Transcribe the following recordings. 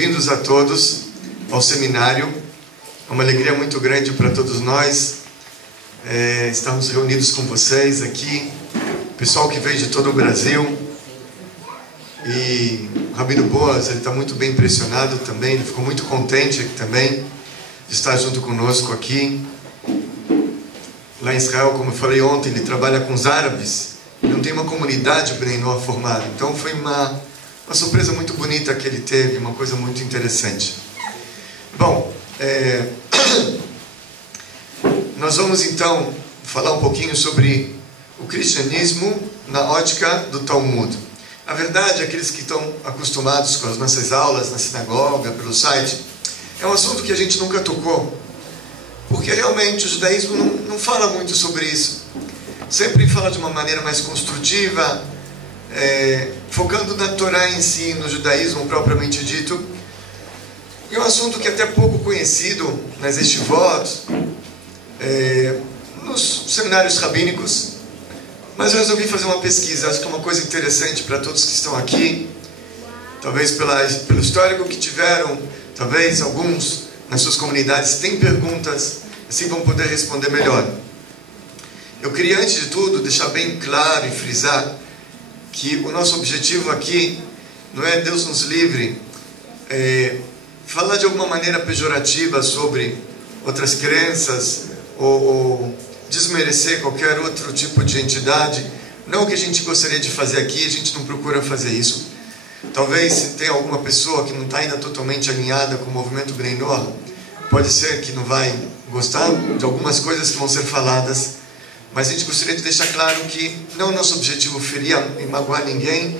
Bem-vindos a todos ao seminário. É uma alegria muito grande para todos nós estarmos reunidos com vocês aqui, pessoal que veio de todo o Brasil. E o Rabino Boaz, ele está muito bem impressionado também, ele ficou muito contente também de estar junto conosco aqui. Lá em Israel, como eu falei ontem, ele trabalha com os árabes, ele não tem uma comunidade Bnei Noach formada, então foi uma surpresa muito bonita que ele teve, uma coisa muito interessante. Bom, nós vamos então falar um pouquinho sobre o cristianismo na ótica do Talmud. Na verdade, aqueles que estão acostumados com as nossas aulas na sinagoga, pelo site, é um assunto que a gente nunca tocou, porque realmente o judaísmo não fala muito sobre isso. Sempre fala de uma maneira mais construtiva, focando na Torá em si, no judaísmo propriamente dito. E um assunto que é até pouco conhecido nas yeshivot, nos seminários rabínicos. Mas eu resolvi fazer uma pesquisa, acho que é uma coisa interessante para todos que estão aqui. Talvez pelo histórico que tiveram, talvez alguns nas suas comunidades têm perguntas, assim vão poder responder melhor. Eu queria, antes de tudo, deixar bem claro e frisar que o nosso objetivo aqui não é, Deus nos livre, falar de alguma maneira pejorativa sobre outras crenças ou desmerecer qualquer outro tipo de entidade. Não o que a gente gostaria de fazer aqui, a gente não procura fazer isso. Talvez se tem alguma pessoa que não está ainda totalmente alinhada com o movimento Bnei Noach, pode ser que não vai gostar de algumas coisas que vão ser faladas, mas a gente gostaria de deixar claro que não é o nosso objetivo ferir e magoar ninguém,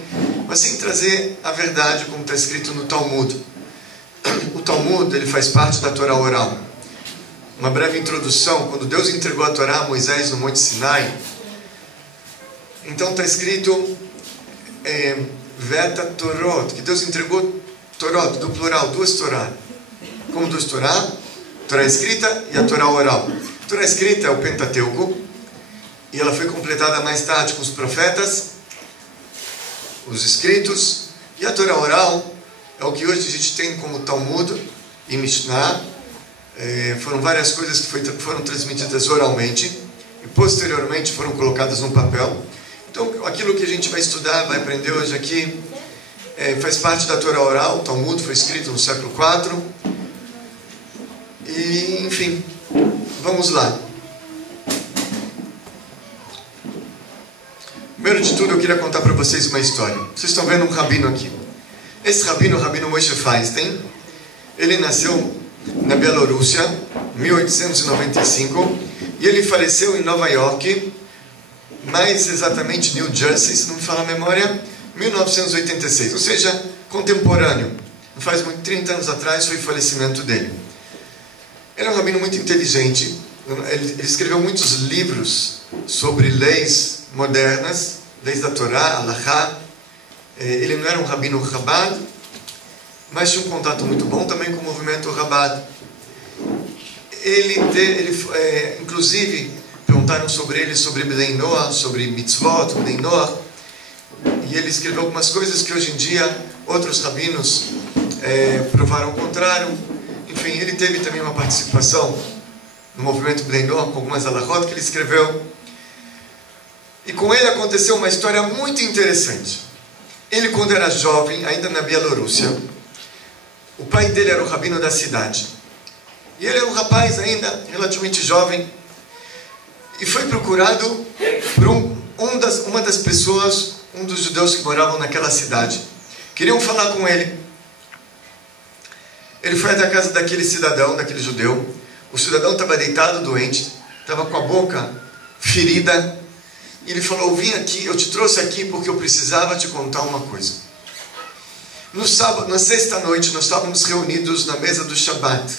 mas sim trazer a verdade como está escrito no Talmud. O Talmud, ele faz parte da Torá oral. Uma breve introdução: quando Deus entregou a Torá a Moisés no Monte Sinai, então está escrito Veta Torot, que Deus entregou Torot, do plural, duas Torá. Como duas Torá? Torá escrita e a Torá oral. A Torá escrita é o Pentateuco, e ela foi completada mais tarde com os profetas, os escritos, e a Torá oral é o que hoje a gente tem como Talmud e Mishnah. Foram várias coisas que foram transmitidas oralmente e posteriormente foram colocadas no papel. Então aquilo que a gente vai estudar, vai aprender hoje aqui, faz parte da Torá oral. O Talmud foi escrito no século IV. E enfim, vamos lá. Primeiro de tudo, eu queria contar para vocês uma história. Vocês estão vendo um rabino aqui. Esse rabino, o rabino Moshe Feinstein, ele nasceu na Bielorrússia, 1895, e ele faleceu em Nova York, mais exatamente New Jersey, se não me falha a memória, 1986, ou seja, contemporâneo. Não faz muito, 30 anos atrás foi o falecimento dele. Ele é um rabino muito inteligente, ele escreveu muitos livros sobre leis modernas, leis da Torá, Halachá. Ele não era um rabino Chabad, mas tinha um contato muito bom também com o movimento Chabad. Inclusive, perguntaram sobre ele, sobre Bnei Noach, sobre mitzvot, Bnei Noach, e ele escreveu algumas coisas que hoje em dia outros rabinos provaram o contrário. Enfim, ele teve também uma participação no movimento Bnei Noach, com algumas halachot que ele escreveu. E com ele aconteceu uma história muito interessante. Ele, quando era jovem, ainda na Bielorrússia, o pai dele era o rabino da cidade. E ele era um rapaz ainda relativamente jovem. E foi procurado por uma das pessoas, um dos judeus que moravam naquela cidade. Queriam falar com ele. Ele foi até a casa daquele cidadão, daquele judeu. O cidadão estava deitado, doente, estava com a boca ferida. E ele falou: eu vim aqui, eu te trouxe aqui porque eu precisava te contar uma coisa. No sábado, na sexta-noite, nós estávamos reunidos na mesa do Shabat,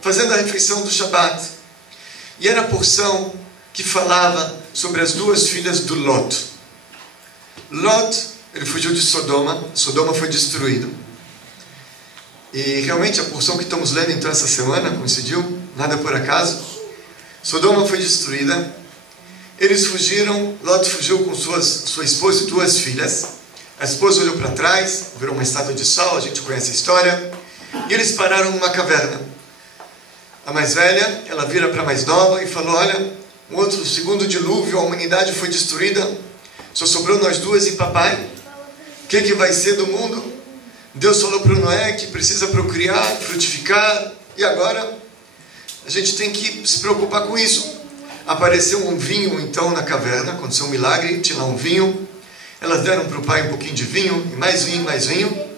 fazendo a refeição do Shabat. E era a porção que falava sobre as duas filhas do Lot. Lot, ele fugiu de Sodoma, Sodoma foi destruído. E realmente a porção que estamos lendo então essa semana coincidiu, nada por acaso. Sodoma foi destruída. Eles fugiram, Lot fugiu com sua esposa e duas filhas. A esposa olhou para trás, virou uma estátua de sal, a gente conhece a história. E eles pararam numa caverna. A mais velha, ela vira para a mais nova e falou: olha, um outro segundo dilúvio, a humanidade foi destruída, só sobrou nós duas e papai. O que vai ser do mundo? Deus falou para Noé que precisa procriar, frutificar, e agora a gente tem que se preocupar com isso. Apareceu um vinho então na caverna, aconteceu um milagre, tinha lá um vinho. Elas deram para o pai um pouquinho de vinho, e mais vinho,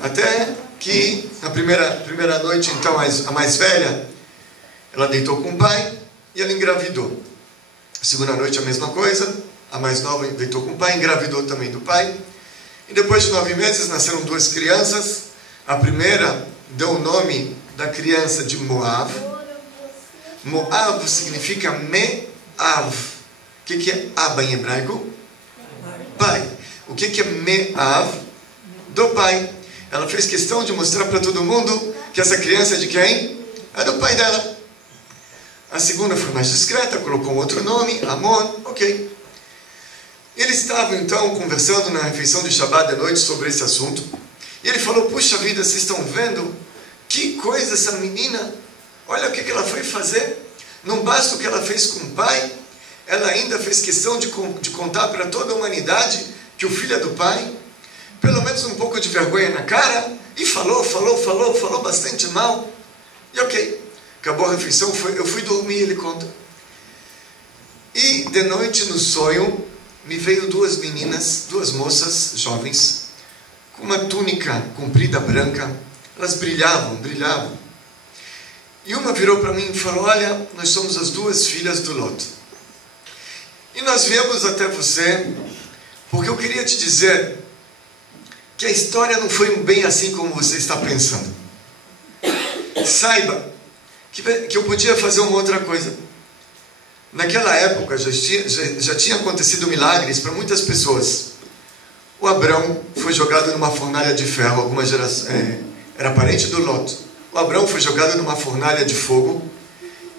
até que na primeira noite então a mais velha, ela deitou com o pai e ela engravidou. A segunda noite a mesma coisa, a mais nova deitou com o pai, engravidou também do pai. E depois de 9 meses nasceram 2 crianças. A primeira deu o nome da criança de Moab. Moab significa Me'av. O que é Abba em hebraico? Pai. O que é Me'av? Do pai. Ela fez questão de mostrar para todo mundo que essa criança é de quem? É do pai dela. A segunda foi mais discreta, colocou um outro nome, Amon, ok. Eles estavam então conversando na refeição de Shabbat de noite sobre esse assunto. E ele falou: puxa vida, vocês estão vendo? Que coisa essa menina! Olha o que ela foi fazer. Não basta o que ela fez com o pai, ela ainda fez questão de contar para toda a humanidade que o filho é do pai. Pelo menos um pouco de vergonha na cara. E falou bastante mal. E ok, acabou a refeição, eu fui dormir, ele conta. E de noite no sonho, me veio 2 meninas, 2 moças jovens, com uma túnica comprida branca. Elas brilhavam. E uma virou para mim e falou: olha, nós somos as 2 filhas do Lot. E nós viemos até você, porque eu queria te dizer que a história não foi bem assim como você está pensando. Saiba que eu podia fazer uma outra coisa. Naquela época já tinha acontecido milagres para muitas pessoas. O Abrão foi jogado numa fornalha de ferro, era parente do Lot. O Abrão foi jogado numa fornalha de fogo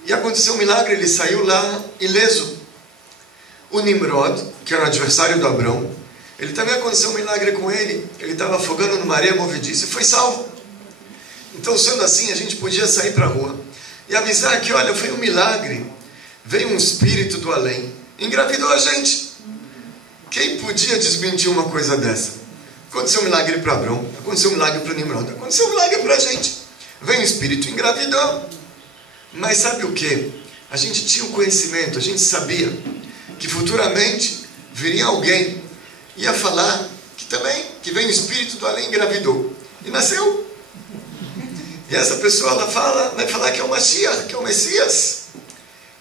e aconteceu um milagre, ele saiu lá ileso. O Nimrod, que era o adversário do Abrão, ele também aconteceu um milagre com ele. Ele estava afogando numa areia movediça e foi salvo. Então, sendo assim, a gente podia sair para a rua e avisar que, olha, foi um milagre. Veio um espírito do além, engravidou a gente. Quem podia desmentir uma coisa dessa? Aconteceu um milagre para Abrão, aconteceu um milagre para Nimrod, aconteceu um milagre para a gente. Veio um espírito, engravidou. Mas sabe o que? A gente tinha o conhecimento, a gente sabia que futuramente viria alguém, ia falar que veio um espírito do além, engravidou. E nasceu. E essa pessoa vai falar que é o Mashiach, que é o Messias.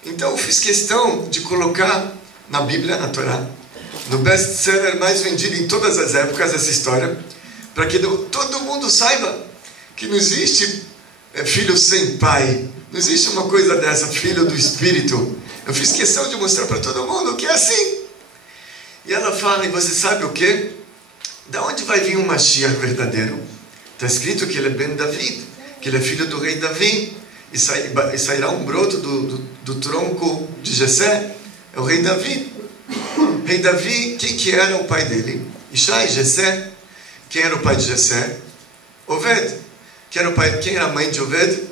Então eu fiz questão de colocar na Bíblia, na Torá, no best-seller mais vendido em todas as épocas, essa história, para que todo mundo saiba que não existe filho sem pai, não existe uma coisa dessa, filho do Espírito. Eu fiz questão de mostrar para todo mundo que é assim. E ela fala: e você sabe o que? Da onde vai vir um Mashiach verdadeiro? Está escrito que ele é Ben David, que ele é filho do rei Davi. E sairá um broto do tronco de Jessé. É o rei Davi. Rei Davi, que era o pai dele? Ishai, Jessé. Quem era o pai de Jessé? Oved. Quem era a mãe de Oved?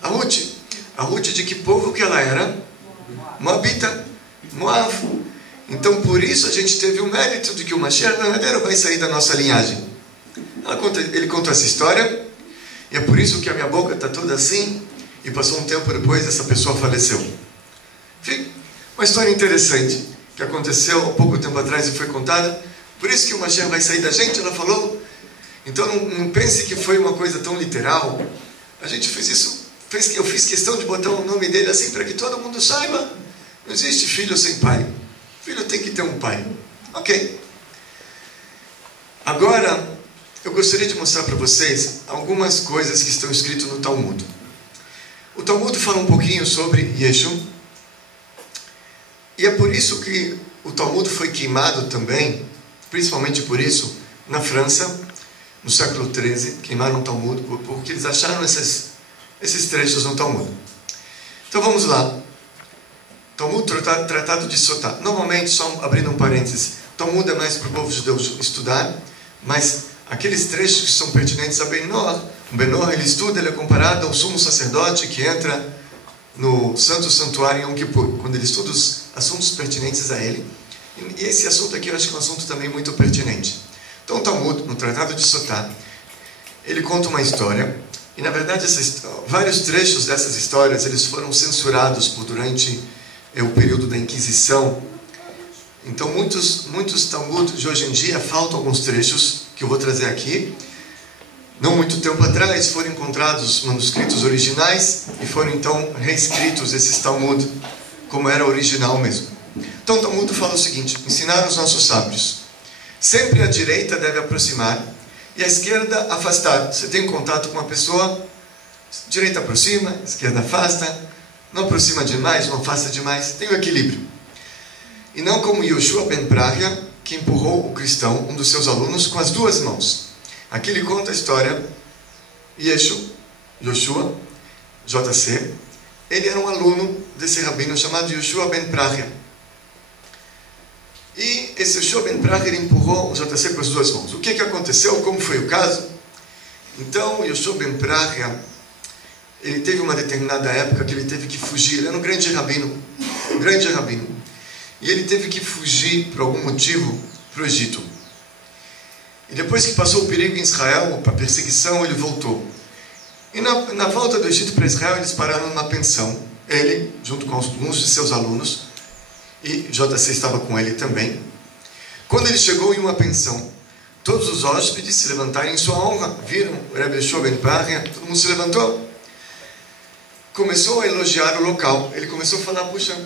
A Ruth. A Ruth, de que povo que ela era? Moabita. Moab. Então por isso a gente teve o mérito de que o Mashiach verdadeiro vai sair da nossa linhagem. Ele contou essa história, e é por isso que a minha boca está toda assim. E passou um tempo depois, essa pessoa faleceu. Enfim, uma história interessante que aconteceu há pouco tempo atrás e foi contada. Por isso que o Mashiach vai sair da gente, ela falou. Então não pense que foi uma coisa tão literal. A gente fez isso, eu fiz questão de botar o nome dele assim para que todo mundo saiba. Não existe filho sem pai. Filho tem que ter um pai. Ok. Agora, eu gostaria de mostrar para vocês algumas coisas que estão escritas no Talmud. O Talmud fala um pouquinho sobre Yeshu. E é por isso que o Talmud foi queimado também, principalmente por isso, na França, no século XIII, queimaram o Talmud, porque eles acharam esses trechos no Talmud. Então vamos lá. Talmud, tratado de Sotá. Normalmente, só abrindo um parênteses, Talmud é mais para o povo judeu estudar, mas aqueles trechos que são pertinentes a Ben-Noach, Um Benor, ele estuda, ele é comparado ao sumo sacerdote que entra no Santo Santuário em Yom Kippur, quando ele estuda os assuntos pertinentes a ele. E esse assunto aqui eu acho que é um assunto também muito pertinente. Então o Talmud, no Tratado de Sotá, ele conta uma história, e na verdade vários trechos dessas histórias eles foram censurados durante o período da Inquisição. Então muitos Talmud de hoje em dia faltam alguns trechos que eu vou trazer aqui. Não muito tempo atrás foram encontrados manuscritos originais e foram então reescritos esses Talmud como era original mesmo. Então o Talmud fala o seguinte: ensinaram os nossos sábios, sempre a direita deve aproximar e a esquerda afastar. Você tem contato com uma pessoa, direita aproxima, esquerda afasta, não aproxima demais, não afasta demais, tem o equilíbrio. E não como Yoshua ben Praia, que empurrou o cristão, um dos seus alunos, com as duas mãos. Aqui ele conta a história. Yoshua, JC, ele era um aluno desse rabino chamado Yoshua ben Praia. E esse Yoshua ben Praia, ele empurrou o JC com as duas mãos. O que aconteceu? Como foi o caso? Então, Yoshua ben Praia, ele teve uma determinada época que ele teve que fugir. Ele era um grande rabino. E ele teve que fugir, por algum motivo, para o Egito. E depois que passou o perigo em Israel, a perseguição, ele voltou. E na volta do Egito para Israel, eles pararam numa pensão. Ele, junto com alguns de seus alunos, e JC estava com ele também. Quando ele chegou em uma pensão, todos os hóspedes se levantaram em sua honra. Viram o Rebbe Yoshua ben Praia, todo mundo se levantou. Começou a elogiar o local. Ele começou a falar: puxa,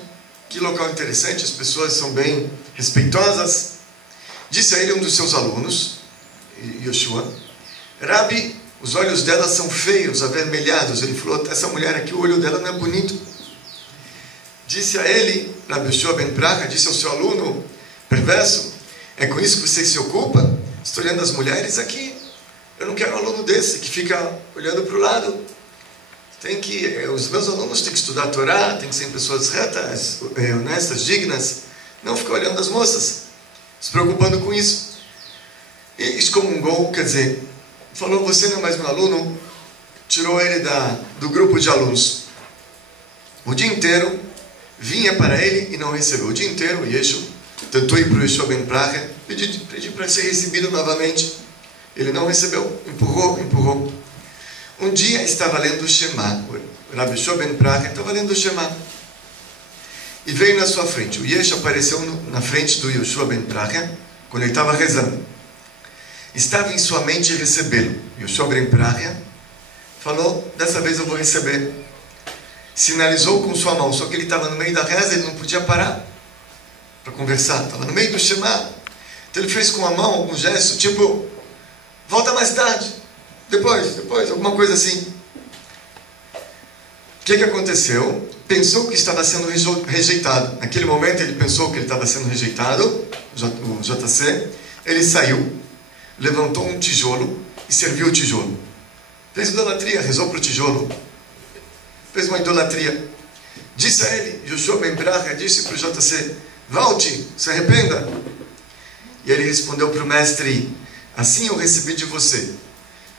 que local interessante, as pessoas são bem respeitosas. Disse a ele um dos seus alunos, Yoshua: Rabi, os olhos dela são feios, avermelhados. Ele falou: essa mulher aqui, o olho dela não é bonito. Disse a ele, Rabi Yoshua ben Praia, disse ao seu aluno perverso: é com isso que você se ocupa? Estou olhando as mulheres aqui. Eu não quero um aluno desse, que fica olhando para o lado. Os meus alunos têm que estudar a Torá, têm que ser pessoas retas, honestas, dignas, não ficar olhando as moças, se preocupando com isso. E excomungou, quer dizer, falou: você não é mais meu aluno, tirou ele do grupo de alunos. O dia inteiro vinha para ele e não recebeu. O dia inteiro, Yeshua tentou ir para o Yoshua ben Praia, pediu para ser recebido novamente. Ele não recebeu, empurrou. Um dia estava lendo o Shema, o Rabbi Yoshua ben Praia estava lendo o Shema, e veio na sua frente. O Yeshua apareceu na frente do Yoshua ben Praia, quando ele estava rezando. Estava em sua mente recebê-lo. Yoshua ben Praia falou: dessa vez eu vou receber. Sinalizou com sua mão, só que ele estava no meio da reza, ele não podia parar para conversar, estava no meio do Shema. Então ele fez com a mão algum gesto, tipo: volta mais tarde. Depois, alguma coisa assim. O que aconteceu? Pensou que estava sendo rejeitado. Naquele momento ele pensou que ele estava sendo rejeitado, o JC. Ele saiu, levantou um tijolo e serviu o tijolo. Fez idolatria, rezou para o tijolo. Fez uma idolatria. Disse a ele, Yoshua ben Praia disse para o JC: volte, se arrependa. E ele respondeu para o mestre: assim eu recebi de você.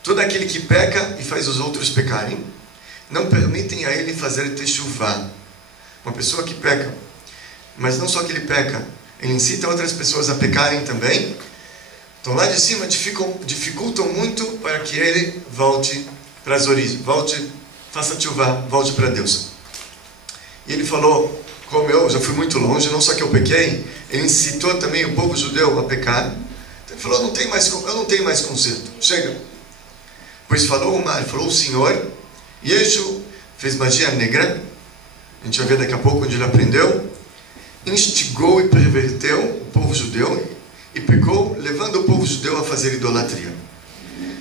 Todo aquele que peca e faz os outros pecarem, não permitem a ele fazer teshuvá. Uma pessoa que peca, mas não só que ele peca, ele incita outras pessoas a pecarem também. Então lá de cima dificultam muito para que ele volte para as origens, faça teshuvá, volte para Deus. E ele falou: como eu já fui muito longe, não só que eu pequei, ele incitou também o povo judeu a pecar. Então ele falou: eu não tenho mais conserto, chega. Pois falou o Senhor, Yeshua fez magia negra, a gente vai ver daqui a pouco onde ele aprendeu, instigou e perverteu o povo judeu e pecou, levando o povo judeu a fazer idolatria.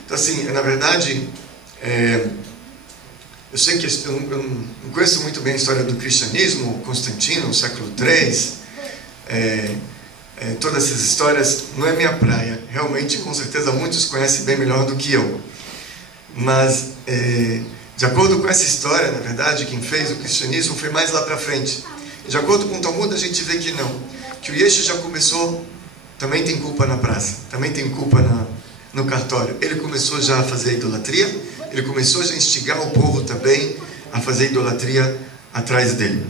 Então assim, na verdade, eu sei que eu não conheço muito bem a história do cristianismo, Constantino, século III, todas essas histórias não é minha praia. Realmente, com certeza, muitos conhecem bem melhor do que eu. Mas, de acordo com essa história, na verdade, quem fez o cristianismo foi mais lá para frente. De acordo com o Talmud, a gente vê que não. Que o Yeshua já começou, também tem culpa na praça, também tem culpa no cartório. Ele começou já a fazer idolatria, ele começou a instigar o povo também a fazer idolatria atrás dele.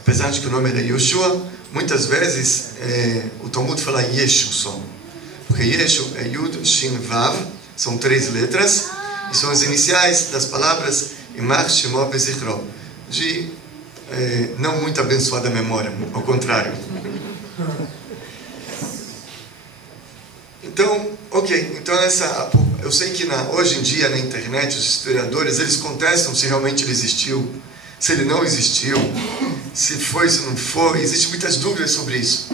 Apesar de que o nome era Yoshua, muitas vezes o Talmud fala Yeshu só. Porque Yeshu é Yud, Shin, Vav, são 3 letras, e são as iniciais das palavras Imach, Shemo, Bezichro, de não muito abençoada memória, ao contrário. Então, então eu sei que hoje em dia na internet os historiadores eles contestam se realmente ele existiu, se ele não existiu, se foi, se não foi. Existem muitas dúvidas sobre isso,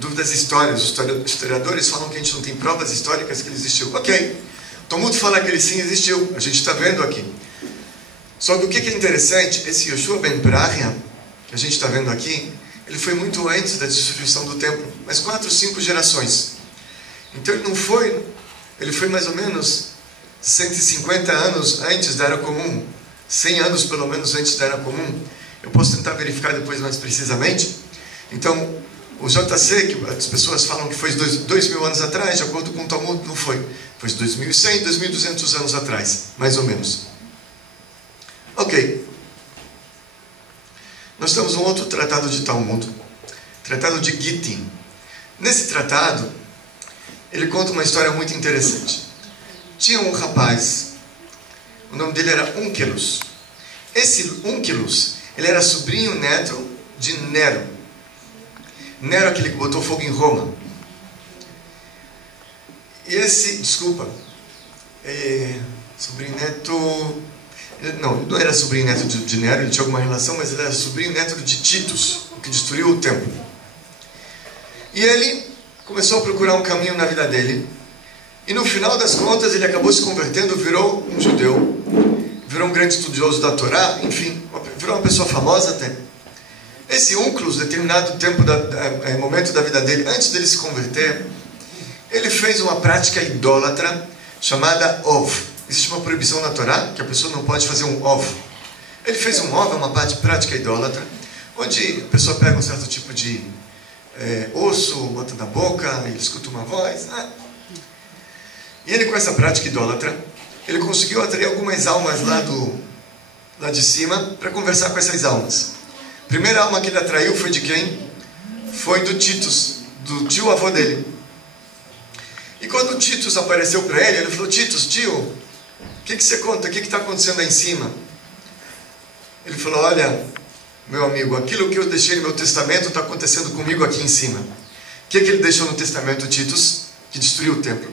dúvidas históricas. Os historiadores falam que a gente não tem provas históricas que ele existiu. Todo mundo fala que ele sim existiu, a gente está vendo aqui. Só que o que é interessante, esse Yoshua ben Praria, que a gente está vendo aqui, ele foi muito antes da destruição do templo, mas 4 ou 5 gerações. Então ele foi mais ou menos 150 anos antes da Era Comum, 100 anos pelo menos antes da Era Comum. Eu posso tentar verificar depois mais precisamente. Então, o JC, que as pessoas falam que foi 2.000 anos atrás, de acordo com o Talmud, não foi. Foi 2.100, 2.200 anos atrás, mais ou menos. Nós temos um outro tratado de Talmud, tratado de Gittin. Nesse tratado, ele conta uma história muito interessante. Tinha um rapaz, o nome dele era Onkelos. Esse Onkelos, ele era sobrinho neto de Nero. Nero, aquele que botou fogo em Roma. E esse, sobrinho neto... Não era sobrinho neto de Nero, ele tinha alguma relação, mas ele era sobrinho neto de Titus, o que destruiu o templo. E ele começou a procurar um caminho na vida dele. E no final das contas ele acabou se convertendo, virou um judeu, virou um grande estudioso da Torá, enfim, virou uma pessoa famosa até. Esse Onkelos, determinado momento da vida dele, antes dele se converter, ele fez uma prática idólatra chamada Ov. Existe uma proibição na Torá que a pessoa não pode fazer um Ov. Ele fez um Ov, uma prática idólatra, onde a pessoa pega um certo tipo de osso, bota na boca, ele escuta uma voz. E ele, com essa prática idólatra, ele conseguiu atrair algumas almas lá de cima para conversar com essas almas. A primeira alma que ele atraiu foi de quem? Foi do Titus, do tio-avô dele. E quando o Titus apareceu para ele, ele falou: Titus, tio, o que você conta? O que está acontecendo aí em cima? Ele falou: olha, meu amigo, aquilo que eu deixei no meu testamento está acontecendo comigo aqui em cima. O que ele deixou no testamento, Titus? Que destruiu o templo.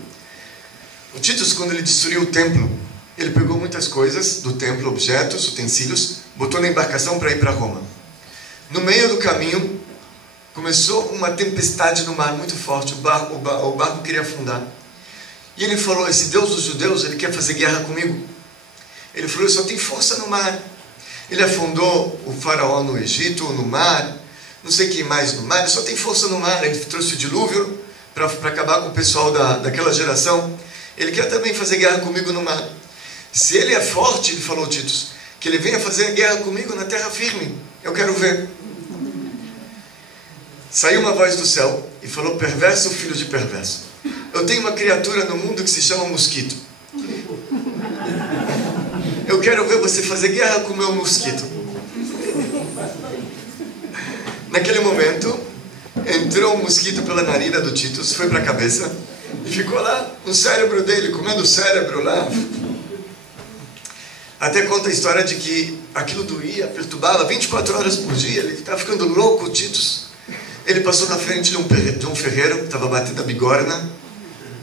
O Titus, quando ele destruiu o templo, ele pegou muitas coisas do templo, objetos, utensílios, botou na embarcação para ir para Roma. No meio do caminho, começou uma tempestade no mar muito forte, o barco queria afundar. E ele falou: esse Deus dos judeus, ele quer fazer guerra comigo. Ele falou: só tem força no mar. Ele afundou o faraó no Egito, no mar, não sei quem mais no mar, ele só tem força no mar. Ele trouxe o dilúvio para acabar com o pessoal daquela geração. Ele quer também fazer guerra comigo no mar. Se ele é forte, ele falou, Titus, que ele venha fazer guerra comigo na terra firme. Eu quero ver. Saiu uma voz do céu e falou: perverso, filho de perverso. Eu tenho uma criatura no mundo que se chama mosquito. Eu quero ver você fazer guerra com o meu mosquito. Naquele momento, entrou um mosquito pela narina do Titus, foi para a cabeça e ficou lá no cérebro dele, comendo o cérebro lá. Até conta a história de que aquilo doía, perturbava 24 horas por dia. Ele estava ficando louco, o Titus. Ele passou na frente de um ferreiro que estava batendo a bigorna.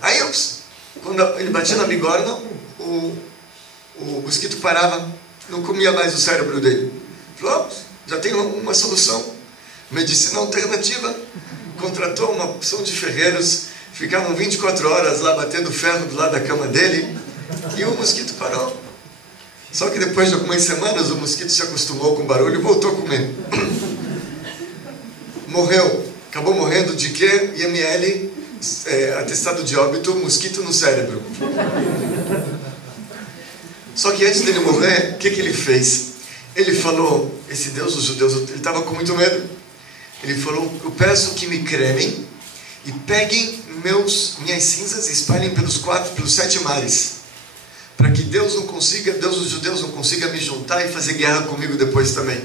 Aí, quando ele batia na bigorna, o mosquito parava, não comia mais o cérebro dele. Falou: já tem uma solução. Medicina alternativa. Contratou uma opção de ferreiros, ficavam 24 horas lá batendo ferro do lado da cama dele, e o mosquito parou. Só que depois de algumas semanas o mosquito se acostumou com o barulho e voltou a comer. Morreu. Acabou morrendo de quê? IML, atestado de óbito, mosquito no cérebro. Só que antes dele morrer, o que ele fez? Ele falou: esse Deus dos judeus, ele estava com muito medo. Ele falou: eu peço que me cremem e peguem minhas cinzas e espalhem pelos 7 mares. para que Deus os judeus não consiga me juntar e fazer guerra comigo depois também.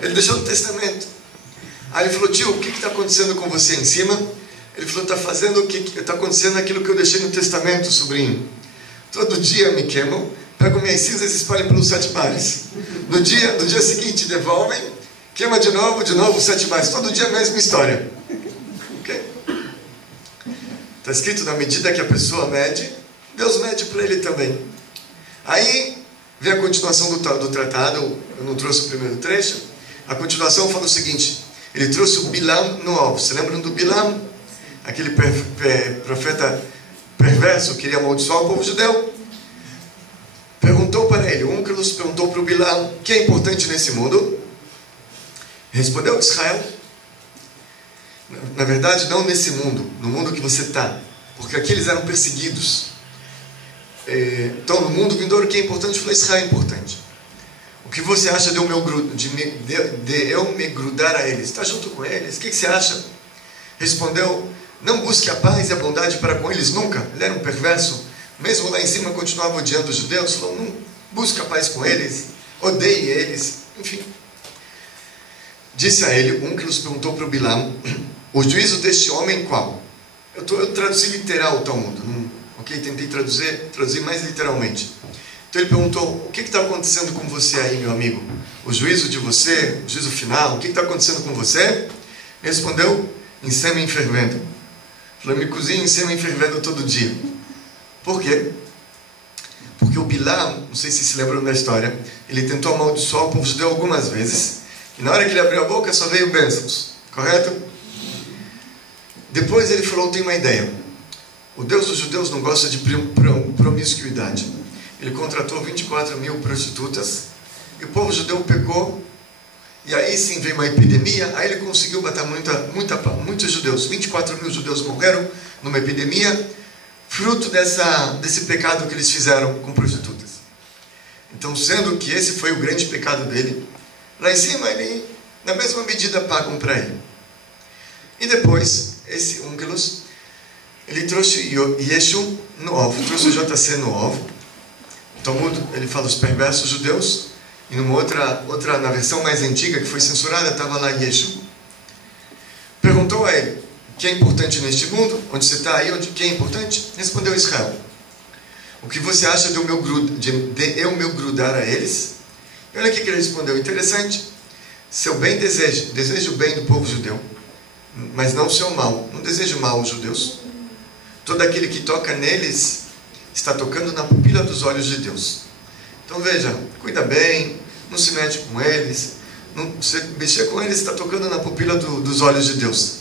Ele deixou no testamento. Aí ele falou: tio, o que está acontecendo com você em cima? Ele falou: está acontecendo aquilo que eu deixei no testamento, sobrinho. Todo dia me queimam, pegam minhas cinzas e espalham pelos 7 mares. No dia seguinte devolvem, queima de novo, 7 mares. Todo dia a mesma história. Ok? Está escrito: na medida que a pessoa mede, Deus mede para ele também. Aí vem a continuação do tratado. Eu não trouxe o primeiro trecho. A continuação fala o seguinte: ele trouxe o Bilam no alvo. Se lembram do Bilam? Aquele profeta perverso que queria amaldiçoar o povo judeu. Perguntou para ele, o Onkelos perguntou para o Bilam: o que é importante nesse mundo? Respondeu: Israel. Na verdade, não nesse mundo, no mundo que você está, porque aqui eles eram perseguidos. Então, no mundo vindouro, o que é importante? Eu falei: Israel é importante. O que você acha de eu me grudar a eles? Está junto com eles? O que você acha? Respondeu: não busque a paz e a bondade para com eles nunca. Ele era um perverso. Mesmo lá em cima continuava odiando os judeus. Falou: não busque a paz com eles, odeie eles. Enfim. Disse a ele, um que nos perguntou para o Bilam: o juízo deste homem qual? Eu traduzi literal o Talmud. Tentei traduzir mais literalmente. Então ele perguntou: o que está acontecendo com você aí, meu amigo? O juízo de você, o juízo final, o que está acontecendo com você? Respondeu: em sêmen fervendo. Falou: me cozinho em sêmen fervendo todo dia. Por quê? Porque o Bilam, não sei se se lembram da história, ele tentou amaldiçoar o povo judeu algumas vezes, e na hora que ele abriu a boca só veio bênçãos, correto? Depois ele falou: tem uma ideia. O Deus dos judeus não gosta de promiscuidade. Ele contratou 24 mil prostitutas, e o povo judeu pecou, e aí sim veio uma epidemia. Aí ele conseguiu matar muitos judeus. 24 mil judeus morreram numa epidemia, fruto desse pecado que eles fizeram com prostitutas. Então, sendo que esse foi o grande pecado dele, lá em cima ele, na mesma medida, pagam para ele. E depois, esse Onkelos, ele trouxe Yeshu no ovo, trouxe o JC no ovo. O Talmud, ele fala os perversos judeus, e numa outra, na versão mais antiga, que foi censurada, estava lá Yeshu. Perguntou a ele: o que é importante neste mundo? Onde você está aí? O que é importante? Respondeu Israel: o que você acha de eu me grudar a eles? E olha o que ele respondeu, interessante. Seu bem desejo o bem do povo judeu, mas não o seu mal. Não desejo mal aos judeus. Todo aquele que toca neles está tocando na pupila dos olhos de Deus. Então veja, cuida bem, não se mete com eles. Você mexer com eles está tocando na pupila dos olhos de Deus.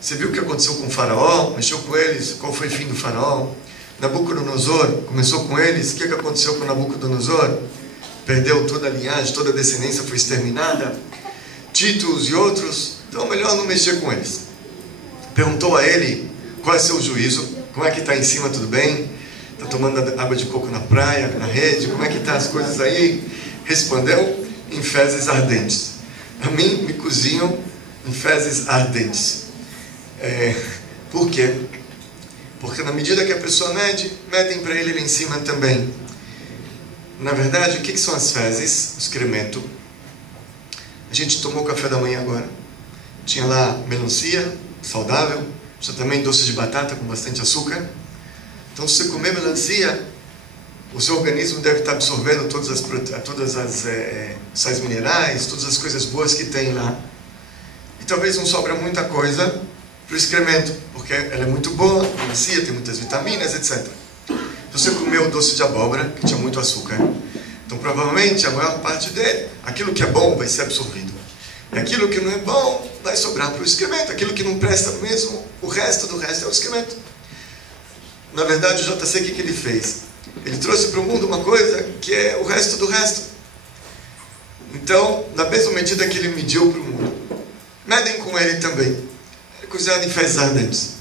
Você viu o que aconteceu com o faraó? Mexeu com eles, qual foi o fim do faraó? Nabucodonosor começou com eles, o que aconteceu com Nabucodonosor? Perdeu toda a linhagem, toda a descendência foi exterminada. Títulos e outros, então melhor não mexer com eles. Perguntou a ele: qual é seu juízo? Como é que está em cima, tudo bem? Está tomando água de coco na praia, na rede? Como é que estão as coisas aí? Respondeu: em fezes ardentes. A mim me cozinham em fezes ardentes. Por quê? Porque na medida que a pessoa medem para ele em cima também. Na verdade, o que são as fezes? O excremento. A gente tomou café da manhã agora. Tinha lá melancia, saudável. Tinha também doce de batata com bastante açúcar. Então, se você comer melancia, o seu organismo deve estar absorvendo todas as sais minerais, todas as coisas boas que tem lá. E talvez não sobra muita coisa para o excremento, porque ela é muito boa, a melancia tem muitas vitaminas, etc. Então, você comeu doce de abóbora, que tinha muito açúcar. Então, provavelmente, a maior parte dele, aquilo que é bom vai ser absorvido. E aquilo que não é bom vai sobrar para o excremento. Aquilo que não presta mesmo, o resto do resto é o excremento. Na verdade, o JC, o que ele fez? Ele trouxe para o mundo uma coisa que é o resto do resto. Então, na mesma medida que ele mediu para o mundo, medem com ele também. É cozinhado em fezes ardentes.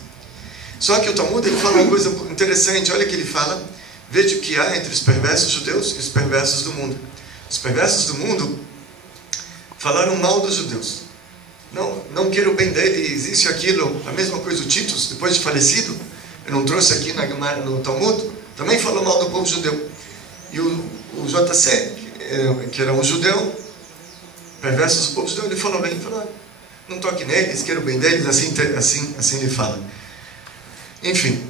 Só que o Talmud, ele fala uma coisa interessante. Olha o que ele fala: veja o que há entre os perversos judeus e os perversos do mundo. Os perversos do mundo falaram mal dos judeus. Não quero o bem deles, isso e aquilo. A mesma coisa o Titus, depois de falecido. Eu não trouxe aqui no Talmud. também falou mal do povo judeu. E o JC, que era um judeu, perverso do povo judeu, ele falou bem, falou, não toque neles, quero o bem deles, assim ele fala. Enfim,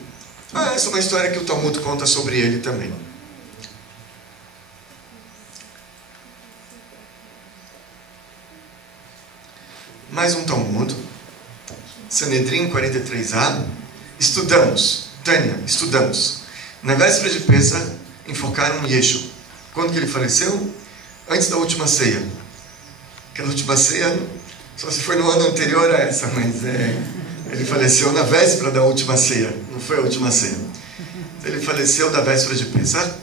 essa é uma história que o Talmud conta sobre ele também. Mais um Talmud, Sanedrim 43a, estudamos, na véspera de Pesach, enforcaram Yeshu. Quando que ele faleceu? Antes da última ceia. Aquela última ceia, só se foi no ano anterior a essa, mas ele faleceu na véspera da última ceia, não foi a última ceia. Ele faleceu da véspera de Pesach.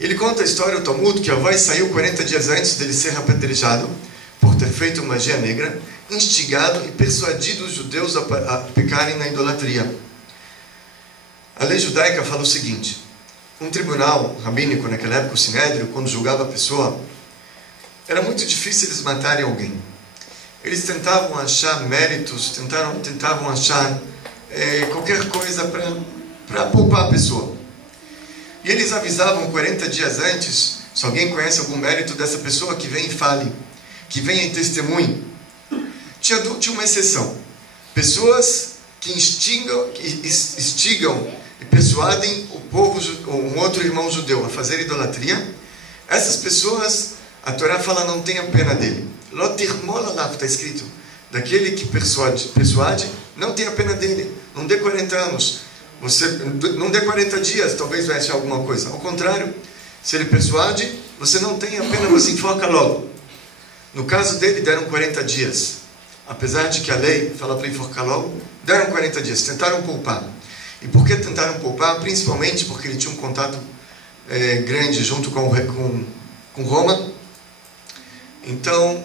Ele conta a história, o Talmud, que a voz saiu 40 dias antes dele ser apedrejado, por ter feito magia negra, instigado e persuadido os judeus a pecarem na idolatria. A lei judaica fala o seguinte: um tribunal rabínico naquela época, o Sinédrio, quando julgava a pessoa, era muito difícil eles matarem alguém. Eles tentavam achar méritos, tentavam achar qualquer coisa para poupar a pessoa. E eles avisavam 40 dias antes, se alguém conhece algum mérito dessa pessoa, que venha e fale, que venha e testemunhe. Tinha uma exceção: pessoas que instigam e persuadem o povo, um outro irmão judeu, a fazer idolatria. Essas pessoas, a Torá fala, não tenha pena dele. Lotirmolalav, está escrito, daquele que persuade, não tenha pena dele. Não dê 40 anos, não dê 40 dias, talvez vai achar alguma coisa. Ao contrário, se ele persuade, você não tenha pena, você enfoca logo. No caso dele, deram 40 dias. Apesar de que a lei fala para enforcar logo, deram 40 dias, tentaram poupar. E por que tentaram poupar? Principalmente porque ele tinha um contato grande junto com Roma. Então,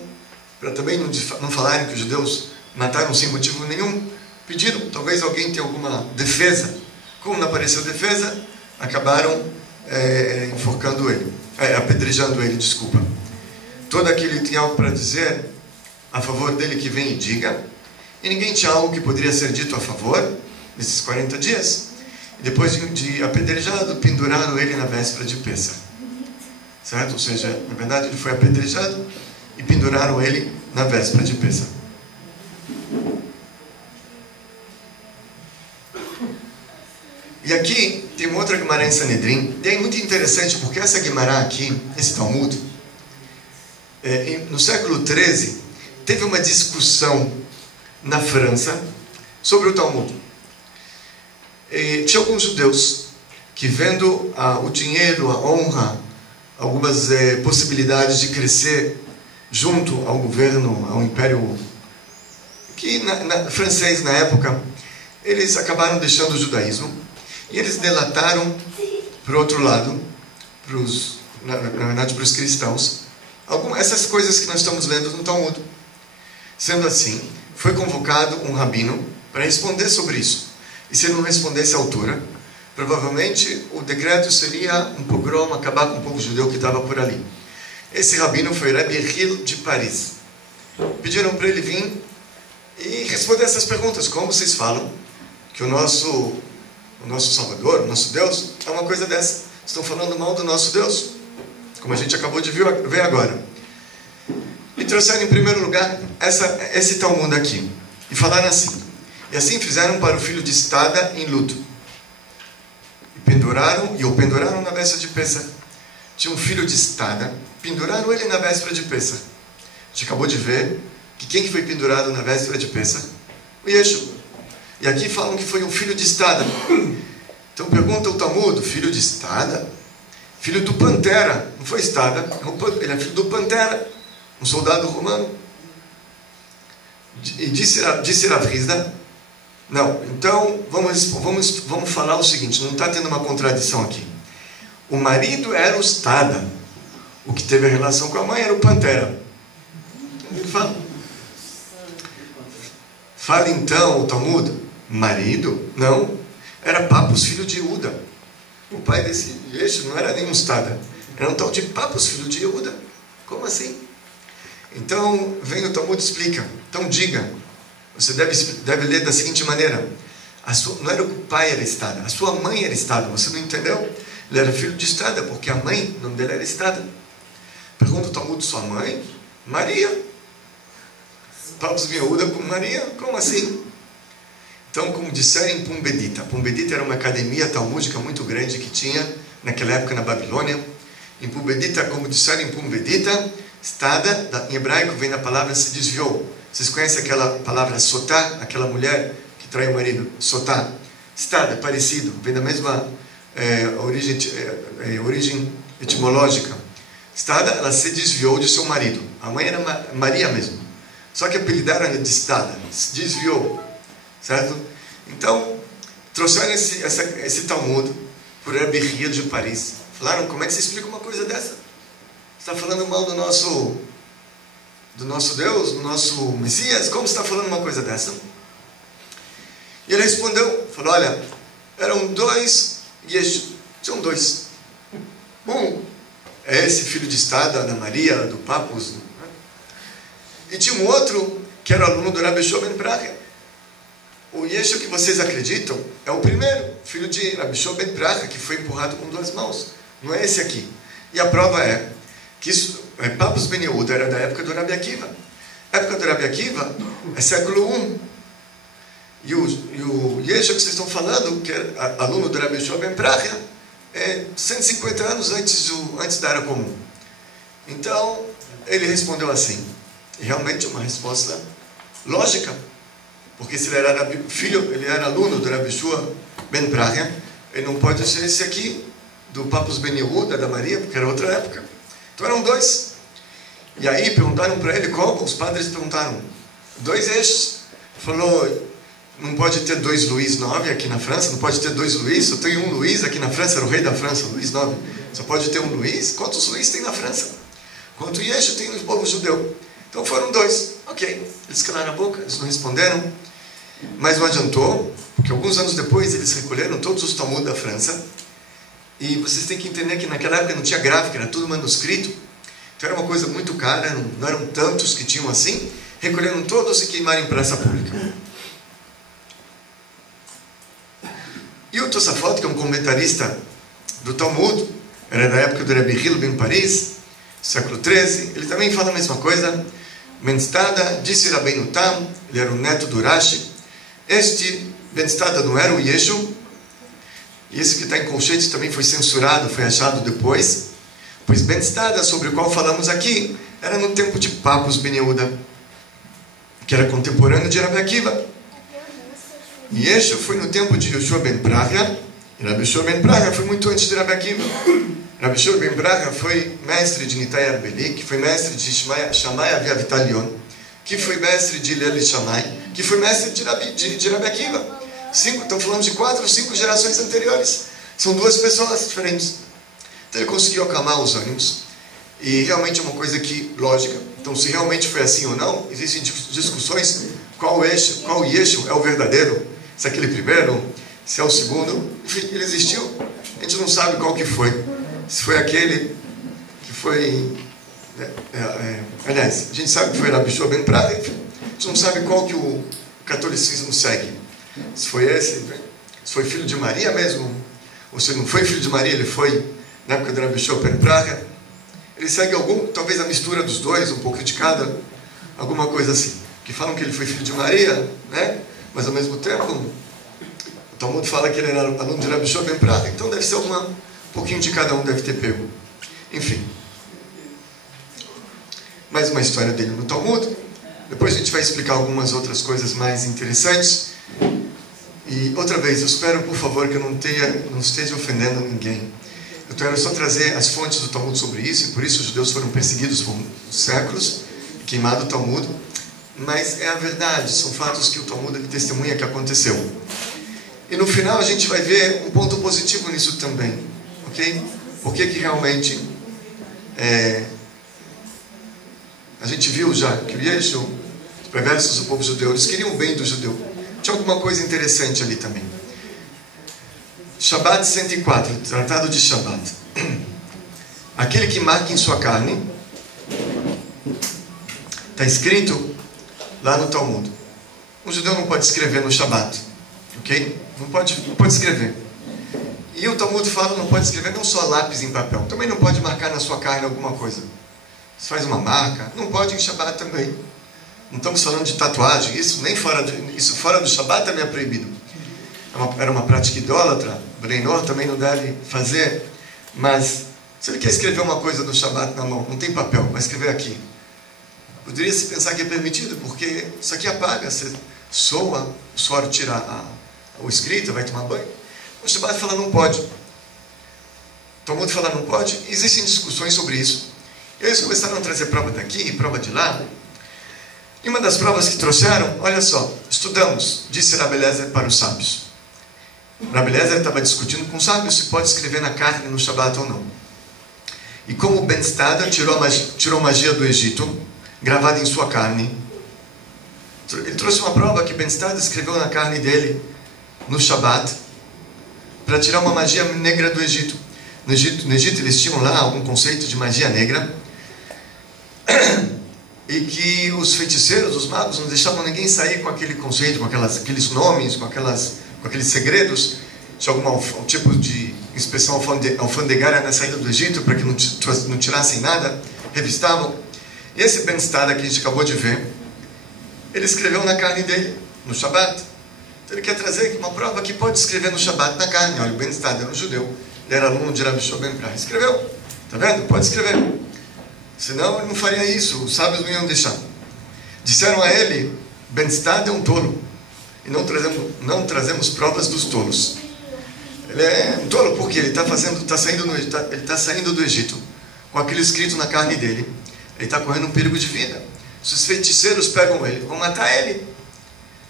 para também não falarem que os judeus mataram sem motivo nenhum, pediram, talvez alguém tenha alguma defesa. Como não apareceu defesa, acabaram enforcando ele, apedrejando ele, desculpa. Todo aquele que tem algo para dizer a favor dele, que vem e diga. E ninguém tinha algo que poderia ser dito a favor nesses 40 dias. E depois de apedrejado, penduraram ele na véspera de Pesach. Certo? Ou seja, na verdade ele foi apedrejado e penduraram ele na véspera de Pesach. E aqui tem uma outra Guimará em Sanedrim. E é muito interessante porque essa Guimará aqui, esse Talmud, no século XIII, teve uma discussão na França sobre o Talmud. Tinha alguns judeus que, vendo o dinheiro, a honra, algumas possibilidades de crescer junto ao governo, ao império francês na época, eles acabaram deixando o judaísmo e eles delataram, por outro lado, na verdade para os cristãos, essas coisas que nós estamos lendo no Talmud. Sendo assim, foi convocado um rabino para responder sobre isso. E se ele não respondesse à altura, provavelmente o decreto seria um pogrom, acabar com o povo judeu que estava por ali. Esse rabino foi Rabbi Hillel de Paris. Pediram para ele vir e responder essas perguntas. Como vocês falam que o nosso Salvador, o nosso Deus, é uma coisa dessa? Estão falando mal do nosso Deus, como a gente acabou de ver agora. E trouxeram em primeiro lugar esse Talmud aqui. E falaram assim: e assim fizeram para o filho de Estada em luto. E o penduraram na véspera de Pesach. Tinha um filho de Estada, penduraram ele na véspera de Pesach. A gente acabou de ver que quem que foi pendurado na véspera de Pesach? O Yeshu. E aqui falam que foi um filho de Estada. Então pergunta o Talmud: filho de Estada? Filho do Pantera. Não foi Estada, ele é filho do Pantera, um soldado romano. E disse Rav Hizda: não, então vamos falar o seguinte, não está tendo uma contradição aqui. O marido era o Estada, o que teve a relação com a mãe era o Pantera. Ele fala então o Talmud: marido? Não, era Papus, filho de Iuda. O pai desse Yeshu não era nenhum Estada, era um tal de Papus, filho de Iuda. Como assim? Então vem o Talmud e explica. Então diga, você deve ler da seguinte maneira: Não era que o pai era Estada, a sua mãe era Estada. Você não entendeu? Ele era filho de Estada, porque a mãe, o nome dela era Estada. Pergunta o Talmud, sua mãe? Maria. Papos Miúda com Maria? Como assim? Então, como disseram em Pumbedita. Pumbedita era uma academia talmúdica muito grande que tinha naquela época na Babilônia. Em Pumbedita, como disseram em Pumbedita, Estada, em hebraico, vem da palavra se desviou. Vocês conhecem aquela palavra sotá, aquela mulher que trai o marido? Sotá. Estada, parecido, vem da mesma origem etimológica. Estada, ela se desviou de seu marido. A mãe era Maria mesmo. Só que apelidaram ela de Estada, se desviou. Certo? Então, trouxeram esse Talmud por Rabbi Hiel de Paris. Falaram, como é que você explica uma coisa dessa? Você está falando mal do nosso Deus, do nosso Messias? Como você está falando uma coisa dessa? E ele respondeu, falou, olha, eram dois Yeshua, tinham dois. Um é esse filho de Estada, da Maria, do Papos. E tinha um outro que era aluno do Rabbi Shua ben Pracha. O Yeshua que vocês acreditam é o primeiro, filho de Rabbi Shua ben Pracha, que foi empurrado com duas mãos. Não é esse aqui. E a prova é que Papos ben Yehuda era da época do Rabbi Akiva. A época do Rabbi Akiva é século I. E o Yeshua que vocês estão falando, que é aluno do Rabbi Shua ben Pracha, é 150 anos antes da Era Comum. Então, ele respondeu assim. E realmente uma resposta lógica. Porque se ele era ele era aluno do Rabbi Shua ben Pracha, ele não pode ser esse aqui, do Papos ben Yehuda, da Maria, porque era outra época. Então eram dois. E aí perguntaram para ele como? Os padres perguntaram. Dois eixos. Falou, não pode ter dois Luís IX aqui na França, não pode ter dois Luís, só tem um Luís aqui na França, era o rei da França, Luís IX. Só pode ter um Luís. Quantos Luís tem na França? Quanto Yeshua tem no povo judeu? Então foram dois. Ok. Eles calaram a boca, eles não responderam. Mas não adiantou, porque alguns anos depois eles recolheram todos os Talmud da França. E vocês têm que entender que naquela época não tinha gráfica, era tudo manuscrito. Então era uma coisa muito cara, não eram tantos que tinham assim. Recolheram todos e queimaram em praça pública. E o Tosafot, que é um comentarista do Talmud, era da época do Rabbi Hiel ben Paris, século XIII, ele também fala a mesma coisa. Ben-Stada, disse Rabbeinu Tam, ele era o neto do Rashi. Este Ben-Stada não era o Yeshua. E esse que está em colchete também foi censurado, foi achado depois. Pois Ben-Stada, sobre o qual falamos aqui, era no tempo de Papos ben Yehuda, que era contemporâneo de Rabbi Akiva. E Yeshua foi no tempo de Yoshua ben Pracha. E Rabbi Yoshua ben Pracha foi muito antes de Rabbi Akiva. Rabbi Yoshua ben Pracha foi mestre de Nitai Arbeli, que foi mestre de Shammai Aviavitalion, que foi mestre de Hillel Shammai, que foi mestre de Rabbi Akiva. Então falamos de 4 ou 5 gerações anteriores. São duas pessoas diferentes. Então ele conseguiu acalmar os ânimos. E realmente é uma coisa que, lógica. Então se realmente foi assim ou não, existem discussões qual Yeshua é o verdadeiro. Se é aquele primeiro, se é o segundo. Enfim, ele existiu. A gente não sabe qual que foi. Se foi aquele que foi... aliás, a gente sabe que foi Rabbi Shua ben Pracha. A gente não sabe qual que o catolicismo segue. Se foi esse, se foi filho de Maria mesmo, ou se não foi filho de Maria, ele foi na época de Rabbi Shua ben Pracha. Ele segue talvez a mistura dos dois, um pouco de cada, alguma coisa assim. Que falam que ele foi filho de Maria, né? Mas ao mesmo tempo, o Talmud fala que ele era aluno de Rabbi Shua ben Pracha, então deve ser um pouquinho de cada um, deve ter pego. Enfim. Mais uma história dele no Talmud. Depois a gente vai explicar algumas outras coisas mais interessantes. E outra vez, eu espero, por favor, que eu não esteja ofendendo ninguém. Eu quero só trazer as fontes do Talmud sobre isso, e por isso os judeus foram perseguidos por séculos, queimado o Talmud. Mas é a verdade, são fatos que o Talmud testemunha que aconteceu. E no final a gente vai ver um ponto positivo nisso também. Ok? Por que realmente a gente viu já que o Yeshua, os perversos do povo judeu, eles queriam o bem do judeu. Tinha alguma coisa interessante ali também. Shabbat 104, Tratado de Shabbat. Aquele que marca em sua carne, está escrito lá no Talmud. Um judeu não pode escrever no Shabbat. Ok? Não pode escrever. E o Talmud fala, não pode escrever não só lápis em papel. Também não pode marcar na sua carne alguma coisa. Você faz uma marca. Não pode em Shabbat também. Não estamos falando de tatuagem. Isso fora do Shabbat também é proibido. Era uma prática idólatra. Breinor também não deve fazer. Mas se ele quer escrever uma coisa no Shabbat na mão, não tem papel, vai escrever aqui. Poderia se pensar que é permitido, porque isso aqui apaga. Você soa, o suor tira o escrito, vai tomar banho. O Shabbat fala não pode. Todo mundo fala não pode. Existem discussões sobre isso. Eles começaram a trazer prova daqui e prova de lá. E uma das provas que trouxeram, olha só, estudamos, disse Rabbi Eliezer para os sábios. Rabbi Eliezer estava discutindo com os sábios se pode escrever na carne no Shabbat ou não. E como Ben Stada tirou magia do Egito, gravada em sua carne, ele trouxe uma prova que Ben Stada escreveu na carne dele no Shabbat, para tirar uma magia negra do Egito. No Egito eles tinham lá algum conceito de magia negra, e que os feiticeiros, os magos, não deixavam ninguém sair com aquele conceito, com aqueles nomes, com aqueles segredos, de algum tipo de inspeção alfandegária na saída do Egito, para que não tirassem nada, revistavam. E esse Ben Stada que a gente acabou de ver, ele escreveu na carne dele, no Shabbat. Então ele quer trazer uma prova que pode escrever no Shabbat na carne. Olha, o Ben Stada era um judeu, ele era aluno de Rabbi Shua ben Pra. Escreveu, está vendo? Pode escrever. Senão ele não faria isso, os sábios não iam deixar. Disseram a ele, Ben Stada é um tolo. E não trazemos provas dos tolos. Ele é um tolo porque ele está saindo do Egito com aquilo escrito na carne dele. Ele está correndo um perigo de vida. Se os feiticeiros pegam ele, vão matar ele.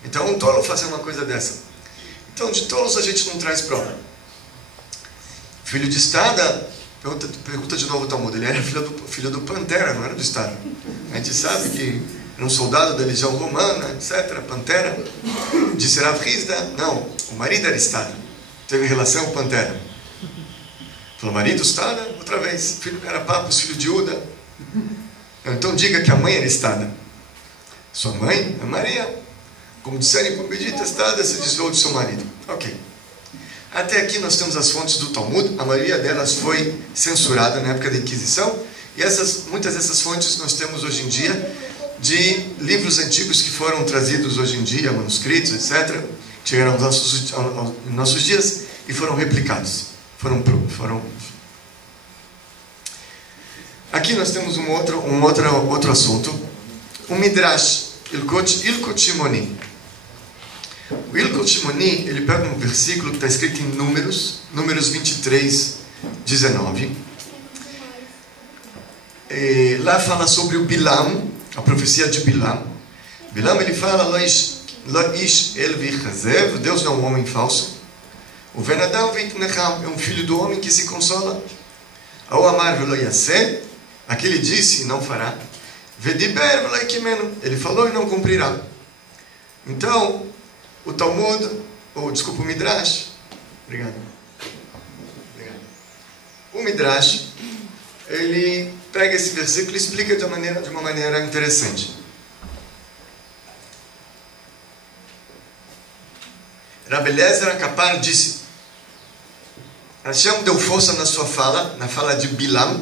Então é um tolo fazer uma coisa dessa. Então de tolos a gente não traz prova. Filho de Stada, pergunta de novo o Talmud, ele era filho do Pantera, não era do Stada. A gente sabe que era um soldado da legião romana, etc. Pantera. Disse Rav Hizda, não, o marido era Stada. Teve relação com Pantera. Falou, marido Stada, outra vez. Filho era Papos, filho de Uda. Então diga que a mãe era Stada. Sua mãe é Maria. Como disserem por Bedita Stada, se desviou de seu marido. Ok. Até aqui nós temos as fontes do Talmud. A maioria delas foi censurada na época da Inquisição. E muitas dessas fontes nós temos hoje em dia de livros antigos que foram trazidos hoje em dia, manuscritos, etc. Que chegaram aos nossos dias e foram replicados. Aqui nós temos um outro assunto. O Midrash, Ilkot Shimoni. O Ilkot Shimoni, ele pega um versículo que está escrito em Números 23, 19. Lá fala sobre o Bilam, a profecia de Bilam. Bilam, ele fala, Lo ish el vichazev, Deus não é um homem falso. O Venadam veitnecham, é um filho do homem que se consola. Ao amar velo yaseh, aquele disse e não fará. Vediber velo ikimenu, ele falou e não cumprirá. Então, o Talmud, o Midrash, obrigado. O Midrash, ele pega esse versículo e explica de uma maneira interessante. Rabbi Eliezer Akapar disse, Hashem deu força na sua fala, na fala de Bilam,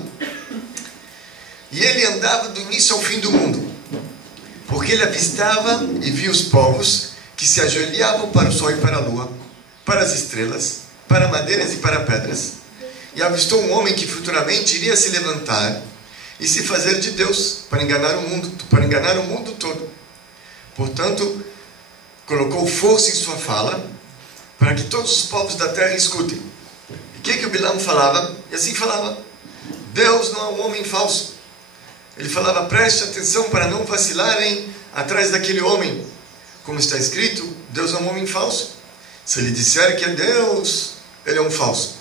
e ele andava do início ao fim do mundo, porque ele avistava e via os povos que se ajoelhavam para o sol e para a lua, para as estrelas, para madeiras e para pedras, e avistou um homem que futuramente iria se levantar e se fazer de Deus para enganar o mundo todo. Portanto, colocou força em sua fala para que todos os povos da terra escutem. E o que o Bilam falava? E assim falava, Deus não é um homem falso. Ele falava, preste atenção para não vacilarem atrás daquele homem. Como está escrito, Deus é um homem falso. Se ele disser que é Deus, ele é um falso.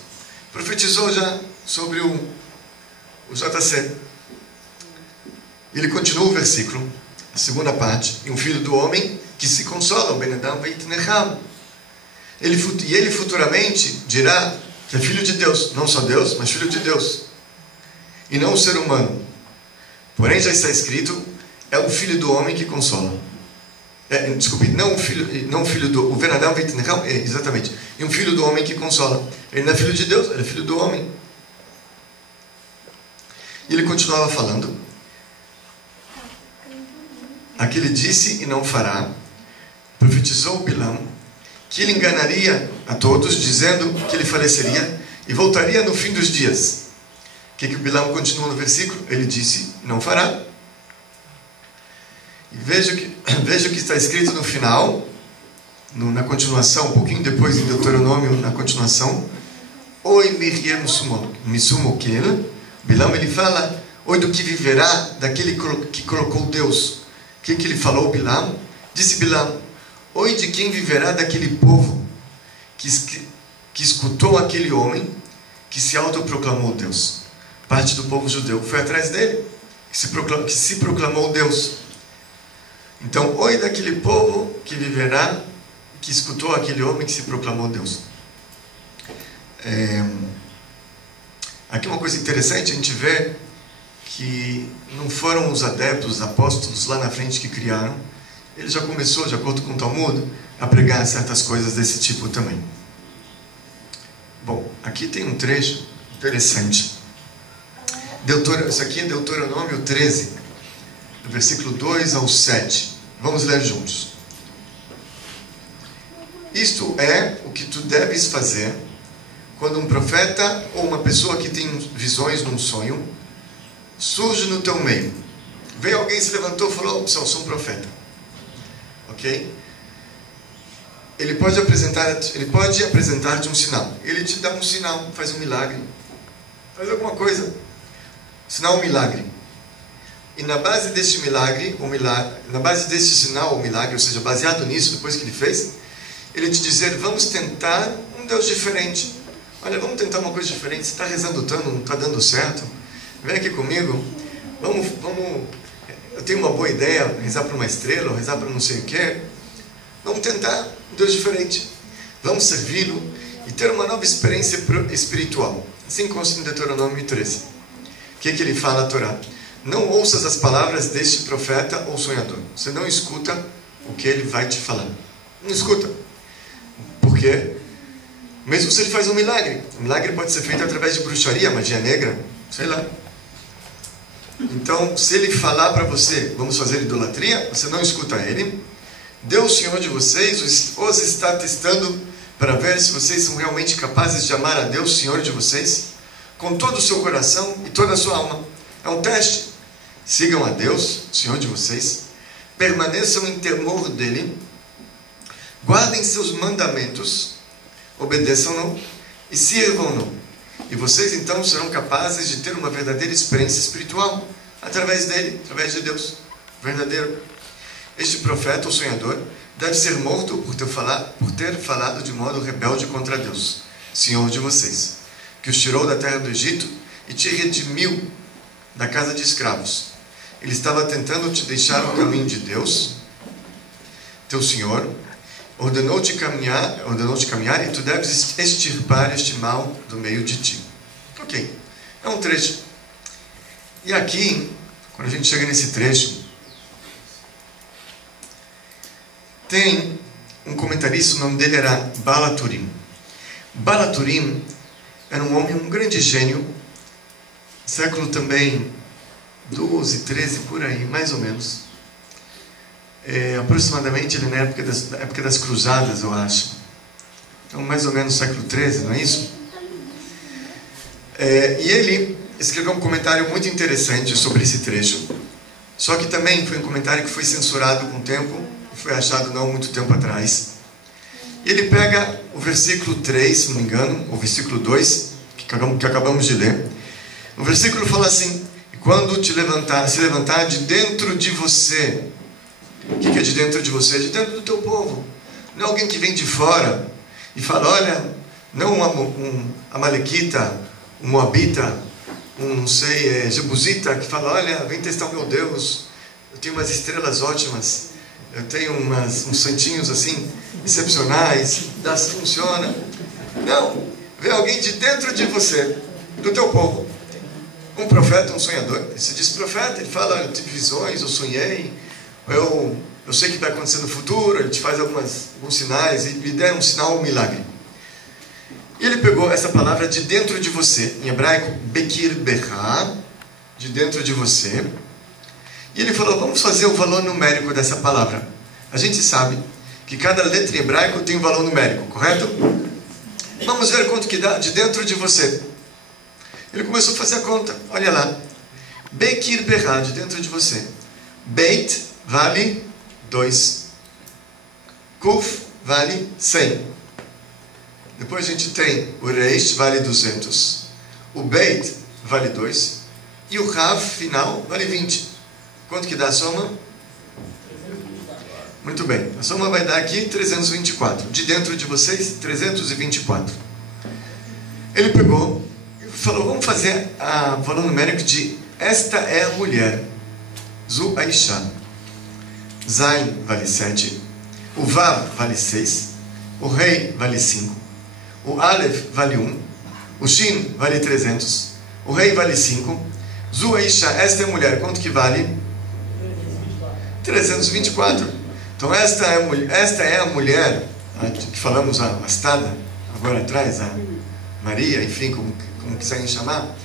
Profetizou já sobre o JC. Ele continua o versículo, a segunda parte. E um filho do homem que se consola, o Benadam veitnecham. Ele futuramente dirá que é filho de Deus. Não só Deus, mas filho de Deus. E não um ser humano. Porém já está escrito, é o filho do homem que consola. Desculpe, não o filho do... O Venadão, exatamente. E um filho do homem que consola. Ele não é filho de Deus, ele é filho do homem. E ele continuava falando. Aquele disse e não fará. Profetizou Bilam que ele enganaria a todos, dizendo que ele faleceria e voltaria no fim dos dias. O que o Bilam continua no versículo? Ele disse e não fará. E veja o que está escrito no final, na continuação, um pouquinho depois em Deuteronômio, na continuação. Oi Miriam Misumokel. Bilam, ele fala, oi do que viverá daquele que colocou Deus. O que ele falou, Bilam? Disse Bilam, oi de quem viverá daquele povo que escutou aquele homem que se autoproclamou Deus. Parte do povo judeu foi atrás dele, que se proclamou Deus. Então, oi daquele povo que viverá, que escutou aquele homem que se proclamou Deus. Aqui uma coisa interessante, a gente vê que não foram os adeptos, os apóstolos lá na frente que criaram. Ele já começou, de acordo com o Talmud, a pregar certas coisas desse tipo também. Bom, aqui tem um trecho interessante. Isso aqui é Deuteronômio 13, do versículo 2 ao 7. Vamos ler juntos. Isto é o que tu deves fazer quando um profeta ou uma pessoa que tem visões num sonho surge no teu meio. Veio alguém, se levantou e falou, pessoal, sou um profeta. Ok? Ele pode apresentar-te um sinal. Ele te dá um sinal, faz um milagre. Faz alguma coisa. Sinal, um milagre. E na base deste na base deste sinal, ou milagre, ou seja, baseado nisso, depois que ele fez, ele te dizer, vamos tentar um Deus diferente. Olha, vamos tentar uma coisa diferente. Você está rezando tanto, não está dando certo? Vem aqui comigo. Vamos. Eu tenho uma boa ideia, rezar para uma estrela, ou rezar para não sei o quê. Vamos tentar um Deus diferente. Vamos servi-lo e ter uma nova experiência espiritual. Assim consta em Deuteronômio 13. O que ele fala a Torá? Não ouças as palavras deste profeta ou sonhador. Você não escuta o que ele vai te falar. Não escuta. Por quê? Mesmo se ele faz um milagre. O milagre pode ser feito através de bruxaria, magia negra, sei lá. Então, se ele falar para você, vamos fazer idolatria, você não escuta ele. Deus, Senhor de vocês, os está testando para ver se vocês são realmente capazes de amar a Deus, Senhor de vocês, com todo o seu coração e toda a sua alma. É um teste. Sigam a Deus, Senhor de vocês, permaneçam em temor dele, guardem seus mandamentos, obedeçam-no e sirvam-no. E vocês então serão capazes de ter uma verdadeira experiência espiritual através dele, através de Deus verdadeiro. Este profeta ou sonhador deve ser morto por ter falado de modo rebelde contra Deus, Senhor de vocês, que os tirou da terra do Egito e te redimiu da casa de escravos. Ele estava tentando te deixar o caminho de Deus, teu Senhor, ordenou-te caminhar e tu deves extirpar este mal do meio de ti. Ok, é um trecho. E aqui, quando a gente chega nesse trecho, tem um comentarista, o nome dele era Balaturim. Balaturim era um homem, um grande gênio, século também 12, 13, por aí, mais ou menos. Aproximadamente ele na época das cruzadas, eu acho. Então, mais ou menos século 13, não é isso? E ele escreveu um comentário muito interessante sobre esse trecho. Só que também foi um comentário que foi censurado com o tempo, foi achado não muito tempo atrás. E ele pega o versículo 3, se não me engano, o versículo 2, que acabamos de ler. O versículo fala assim: quando se levantar de dentro de você. O que é de dentro de você? De dentro do teu povo. Não é alguém que vem de fora e fala, olha, não um amalequita, um moabita, jebusita, que fala, olha, vem testar o meu Deus, eu tenho umas estrelas ótimas, eu tenho uns santinhos assim, excepcionais, funciona. Não, vem alguém de dentro de você, do teu povo. Um profeta, um sonhador, ele se diz profeta, ele fala, eu tive visões, eu sonhei, eu eu sei que vai acontecer no futuro, ele te faz alguns sinais, e lhe der um sinal, um milagre. E ele pegou essa palavra de dentro de você, em hebraico, Bekir Becha, de dentro de você, e ele falou, vamos fazer o valor numérico dessa palavra. A gente sabe que cada letra em hebraico tem um valor numérico, correto? Vamos ver quanto que dá de dentro de você. Ele começou a fazer a conta, olha lá. Bekir Becha, de dentro de você. Beit vale 2. Kuf vale 100. Depois a gente tem o Reish vale 200. O Beit vale 2. E o Rav final vale 20. Quanto que dá a soma? Muito bem. A soma vai dar aqui 324. De dentro de vocês, 324. Ele pegou e falou, vamos fazer o valor numérico de esta é a mulher. Zu Aisha. Zain vale 7. O Vav vale 6. O Rei vale 5. O Aleph vale 1. O Shin vale 300. O Rei vale 5. Zu Aisha, esta é a mulher. Quanto que vale? 324. Então esta é a mulher que falamos a Astada, agora atrás, a Maria, enfim, como quiserem chamar.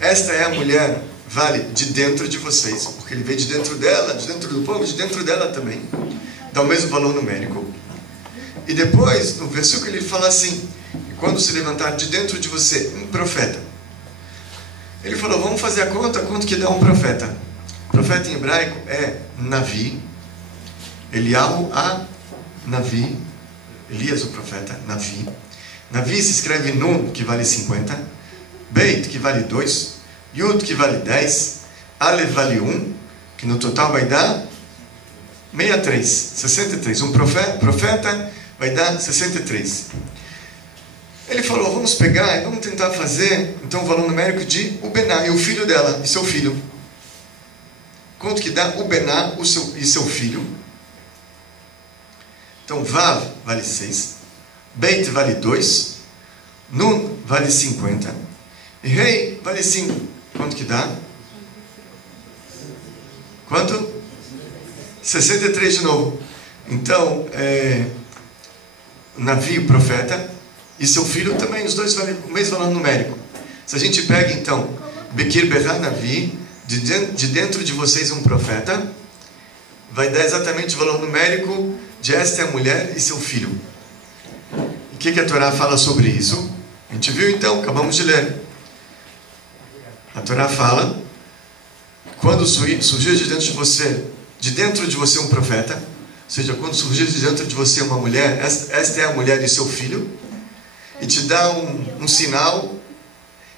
Esta é a mulher, vale de dentro de vocês, porque ele veio de dentro dela, de dentro do povo, de dentro dela também. Dá o mesmo valor numérico. E depois, no versículo, ele fala assim, quando se levantar de dentro de você um profeta. Ele falou, vamos fazer a conta, quanto que dá um profeta? Profeta em hebraico é Navi. Eliahu a Navi. Elias o profeta, Navi. Navi se escreve Nun, que vale 50. Beit, que vale 2. Yud, que vale 10. Aleph vale 1, que no total vai dar 63, 63. Um profeta vai dar 63. Ele falou, vamos pegar e vamos tentar fazer então o valor numérico de Ubená e o filho dela, e seu filho. Quanto que dá Ubená e seu filho? Então Vav vale 6, Beit vale 2, Nun vale 50, e Rei vale 5. Quanto que dá? Quanto? 63 de novo. Então, Navi, o profeta, e seu filho também, os dois valem o mesmo valor numérico. Se a gente pega então, Bekir Becha Navi, de dentro de vocês um profeta, vai dar exatamente o valor numérico de esta é a mulher e seu filho. O que a Torá fala sobre isso? A gente viu então, acabamos de ler. A Torá fala, quando surgir de dentro de você um profeta, ou seja, quando surgir de dentro de você uma mulher, esta é a mulher e seu filho, e te dá um sinal,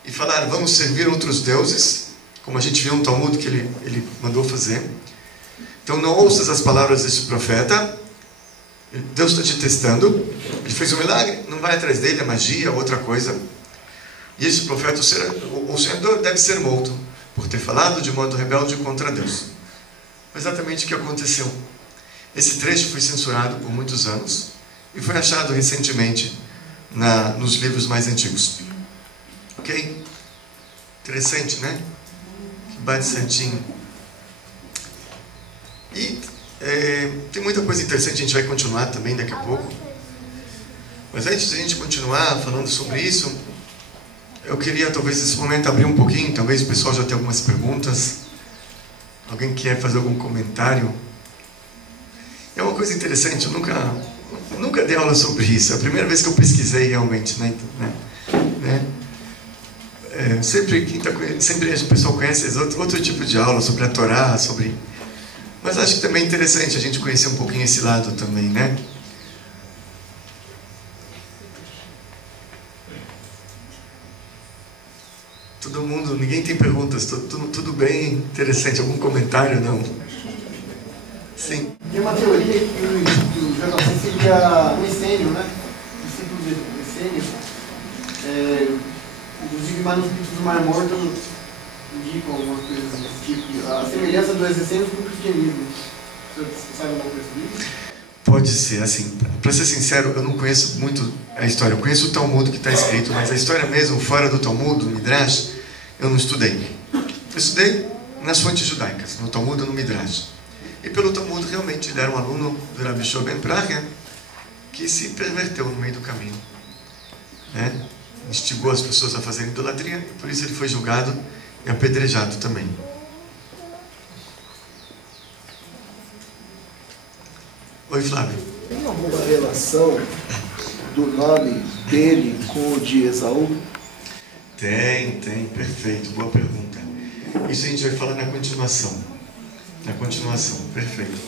e falar, vamos servir outros deuses, como a gente viu no Talmud que ele mandou fazer. Então não ouças as palavras desse profeta, Deus está te testando, ele fez um milagre, não vai atrás dele, é magia, outra coisa. E esse profeta, o Senhor deve ser morto, por ter falado de modo rebelde contra Deus. Foi exatamente o que aconteceu. Esse trecho foi censurado por muitos anos, e foi achado recentemente nos livros mais antigos. Ok? Interessante, né? Que bate certinho. E tem muita coisa interessante, a gente vai continuar também daqui a pouco. Mas antes de a gente continuar falando sobre isso, eu queria talvez nesse momento abrir um pouquinho, talvez o pessoal já tenha algumas perguntas. Alguém quer fazer algum comentário? É uma coisa interessante, eu nunca dei aula sobre isso. É a primeira vez que eu pesquisei realmente, né? Sempre o pessoal conhece outro tipo de aula sobre a Torá, mas acho que também é interessante a gente conhecer um pouquinho esse lado também, né? Todo mundo, ninguém tem perguntas, tudo bem interessante. Algum comentário? Não? Sim. Tem uma teoria que o JC seria um essênio, né? Discípulo de essênio. Inclusive, manuscritos do Mar Morto indicam algumas coisas desse tipo. A semelhança dos essênios com o cristianismo. Você sabe alguma coisa sobre isso? Pode ser, assim, para ser sincero, eu não conheço muito a história. Eu conheço o Talmud que está escrito, mas a história mesmo, fora do Talmud, do Midrash, eu não estudei. Eu estudei nas fontes judaicas, no Talmud e no Midrash. E pelo Talmud, realmente, ele era um aluno do Rabbi Shua ben Prachia, que se perverteu no meio do caminho, né? Instigou as pessoas a fazerem idolatria, e por isso ele foi julgado e apedrejado também. Oi, Flávio. Tem alguma relação do nome dele com o de Esaú? Tem, perfeito, boa pergunta. Isso a gente vai falar na continuação. Perfeito.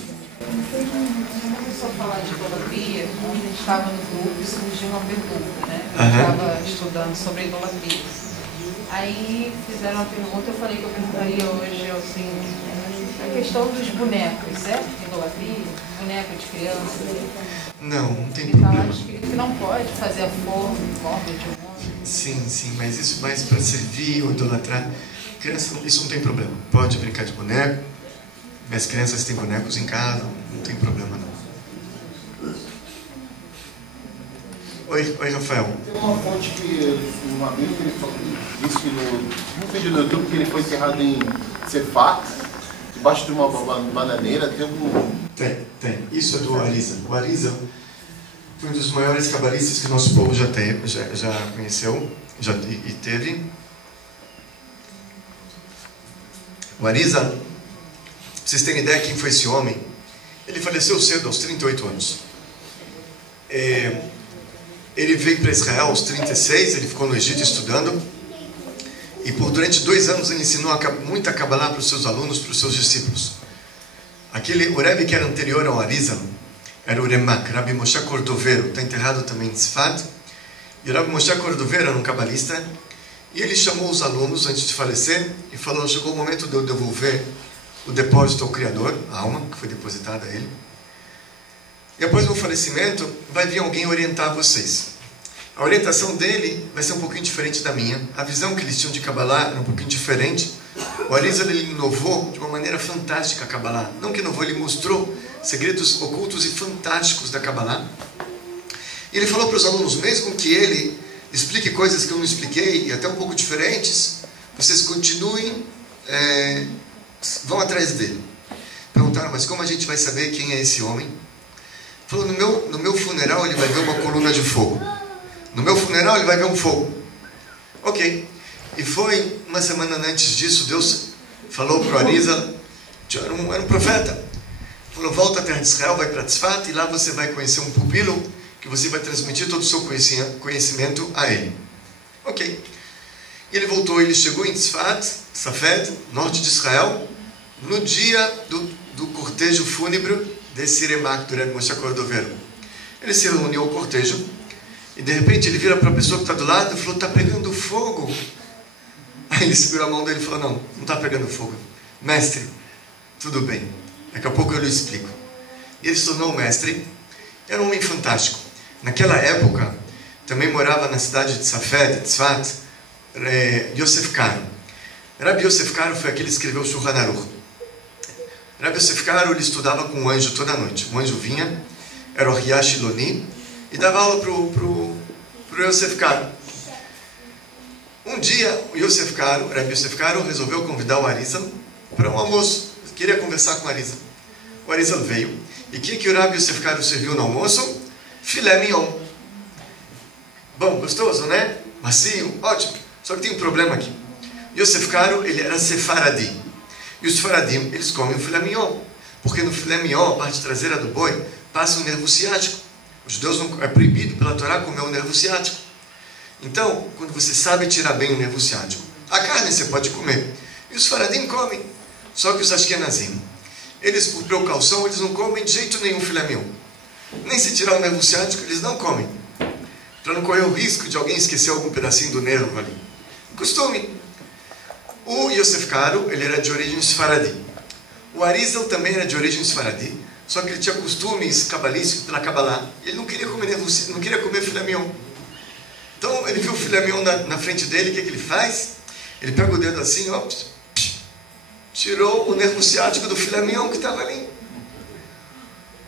Começou a falar de idolatria, quando a gente estava no grupo e surgiu uma pergunta, né? Eu estava estudando sobre idolatria. Aí fizeram uma pergunta, eu falei que eu perguntaria hoje, assim, a questão dos bonecos, certo? Idolatria, boneco de criança. Não tem problema. Que não pode fazer a forma de humano. Sim, mas isso mais para servir ou idolatrar. Criança, isso não tem problema. Pode brincar de boneco. Minhas crianças têm bonecos em casa, não tem problema não. Oi, Rafael. Tem uma fonte um amigo que ele disse que no vídeo no YouTube que ele foi enterrado em Cefat, debaixo de uma bananeira. Tem. Isso é do Arizal. O Arizal foi um dos maiores cabalistas que nosso povo já conheceu e teve. O Arizal, pra vocês terem ideia quem foi esse homem, ele faleceu cedo, aos 38 anos. Ele veio para Israel aos 36, ele ficou no Egito estudando, e durante 2 anos ele ensinou muita Kabbalah para os seus alunos, para os seus discípulos. O Rebbe que era anterior ao Arizal era o Remak, Rabbi Moshe Cordovero, está enterrado também em Tzfat. E o Rabbi Moshe Cordovero era um cabalista, e ele chamou os alunos antes de falecer e falou: chegou o momento de eu devolver o depósito ao Criador, a alma que foi depositada a ele. E após o meu falecimento, vai vir alguém orientar vocês. A orientação dele vai ser um pouquinho diferente da minha. A visão que eles tinham de Kabbalah era um pouquinho diferente. O Arizal, ele inovou de uma maneira fantástica a Kabbalah. Não que inovou, ele mostrou segredos ocultos e fantásticos da Kabbalah. E ele falou para os alunos, mesmo que ele explique coisas que eu não expliquei, e até um pouco diferentes, vocês continuem, vão atrás dele. Perguntaram, mas como a gente vai saber quem é esse homem? Falou, no meu funeral ele vai ver uma coluna de fogo. No meu funeral ele vai ver um fogo. Ok. E foi uma semana antes disso, Deus falou para o Arizal, era um profeta. Falou, volta à terra de Israel, vai para Tzfat, e lá você vai conhecer um pupilo, que você vai transmitir todo o seu conhecimento a ele. Ok. E ele voltou, ele chegou em Tzfat, Safed, norte de Israel, no dia do cortejo fúnebre desse Remak, do Rebbe Moshe Cordovero. Ele se reuniu ao cortejo, e de repente ele vira para a pessoa que está do lado e falou, está pegando fogo. Aí ele segurou a mão dele e falou, não está pegando fogo. Mestre, tudo bem, daqui a pouco eu lhe explico. E ele se tornou um mestre, era um homem fantástico. Naquela época, também morava na cidade de Safed, Tzfat, Yosef Karo. Rabbi Yosef Karo foi aquele que escreveu o Shulchan Aruch. Rabbi Yosef Karo, ele estudava com um anjo toda noite. O anjo vinha, era o Riash Iloni, e dava aula para o Yosef Karo. Um dia, o Rabbi Yosef Karo resolveu convidar o Arizal para um almoço. Queria conversar com o Arizal. O Arizal veio, e o que o Rabbi Yosef Karo serviu no almoço? Filé mignon. Bom, gostoso, né? Macio, ótimo. Só que tem um problema aqui. Yosef Karo, ele era sefaradi. E os sefaradim, eles comem o filé mignon. Porque no filé mignon, a parte traseira do boi, passa um nervo ciático. Os judeus não, é proibido pela Torá comer o nervo ciático. Então, quando você sabe tirar bem o nervo ciático, a carne você pode comer. E os sefaradim comem. Só que os ashkenazim, eles, por precaução, eles não comem de jeito nenhum filé mignon. Nem se tirar o nervo ciático, eles não comem. Para não correr o risco de alguém esquecer algum pedacinho do nervo ali. Costume. O Yosef Karo, ele era de origem sefaradi. O Arizal também era de origem sefaradi, só que ele tinha costumes cabalísticos pela Kabbalah. Ele não queria comer nervo, não queria comer filé mignon. Então, ele viu o filé mignon na frente dele, o que ele faz? Ele pega o dedo assim, ó, tirou o nervo ciático do filé mignon que estava ali.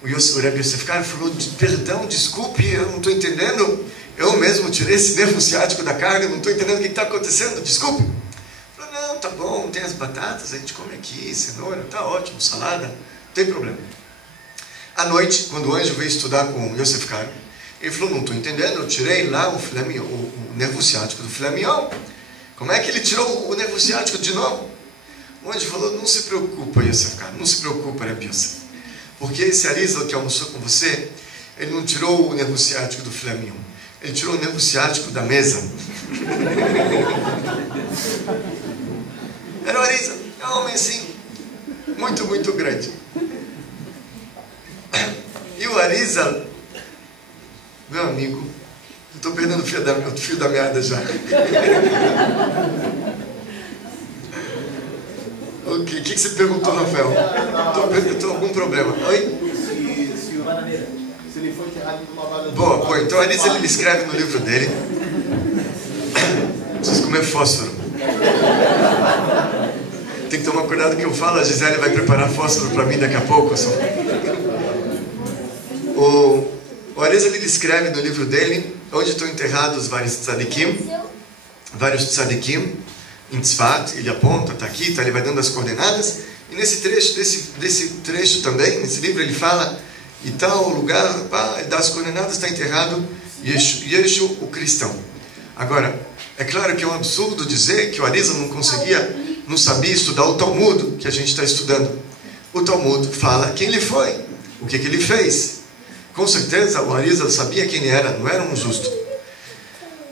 O Rebbe Yosef Karo falou, perdão, desculpe, eu não estou entendendo. Eu mesmo tirei esse nervo ciático da carga, não estou entendendo o que está acontecendo, desculpe. Ele falou, não, tá bom, tem as batatas, a gente come aqui, cenoura, tá ótimo, salada, tem problema. À noite, quando o anjo veio estudar com Yosef Karo, ele falou, não estou entendendo, eu tirei lá o nervo ciático do filé mignon. Como é que ele tirou o nervo ciático de novo? O anjo falou, não se preocupa, Yosef Karo, não se preocupa, Rebbe Yosef. Porque esse Arizal que almoçou com você, ele não tirou o nervo ciático do filé mignon. Ele tirou o nervo ciático da mesa. Era o Arizal, é um homem assim, muito, muito grande. E o Arizal, meu amigo, eu estou perdendo o fio da meada já. O que você perguntou, Rafael? Estou com algum problema. Oi? Se ele foi enterrado numa bananeira. Boa, então o Arizal ele escreve no livro dele. Preciso comer fósforo. Tem que tomar cuidado que eu falo, a Gisele vai preparar fósforo para mim daqui a pouco. Só. O Arizal ele escreve no livro dele onde estão enterrados vários tzadikim, em Tzfat, ele aponta, está aqui, ele vai dando as coordenadas, e nesse trecho, desse trecho também, nesse livro ele fala, e tal lugar, ele dá as coordenadas, está enterrado Yeshu, o cristão. Agora, é claro que é um absurdo dizer que o Arizal não sabia estudar o Talmud, que a gente está estudando. O Talmud fala quem ele foi, o que ele fez. Com certeza o Arizal sabia quem ele era, não era um justo.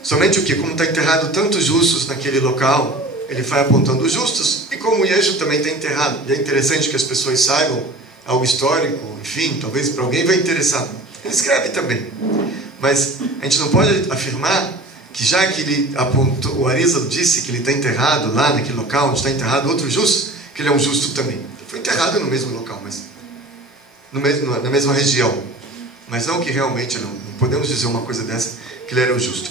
Somente o que, como está enterrado tantos justos naquele local, ele vai apontando os justos, e como o Yeshu também está enterrado. E é interessante que as pessoas saibam algo histórico, enfim, talvez para alguém vai interessar. Ele escreve também. Mas a gente não pode afirmar que já que ele apontou, o Arizal disse que ele está enterrado lá naquele local onde está enterrado outro justo, que ele é um justo também. Ele foi enterrado no mesmo local, mas na mesma região. Mas não que realmente, não podemos dizer uma coisa dessa, que ele era o justo.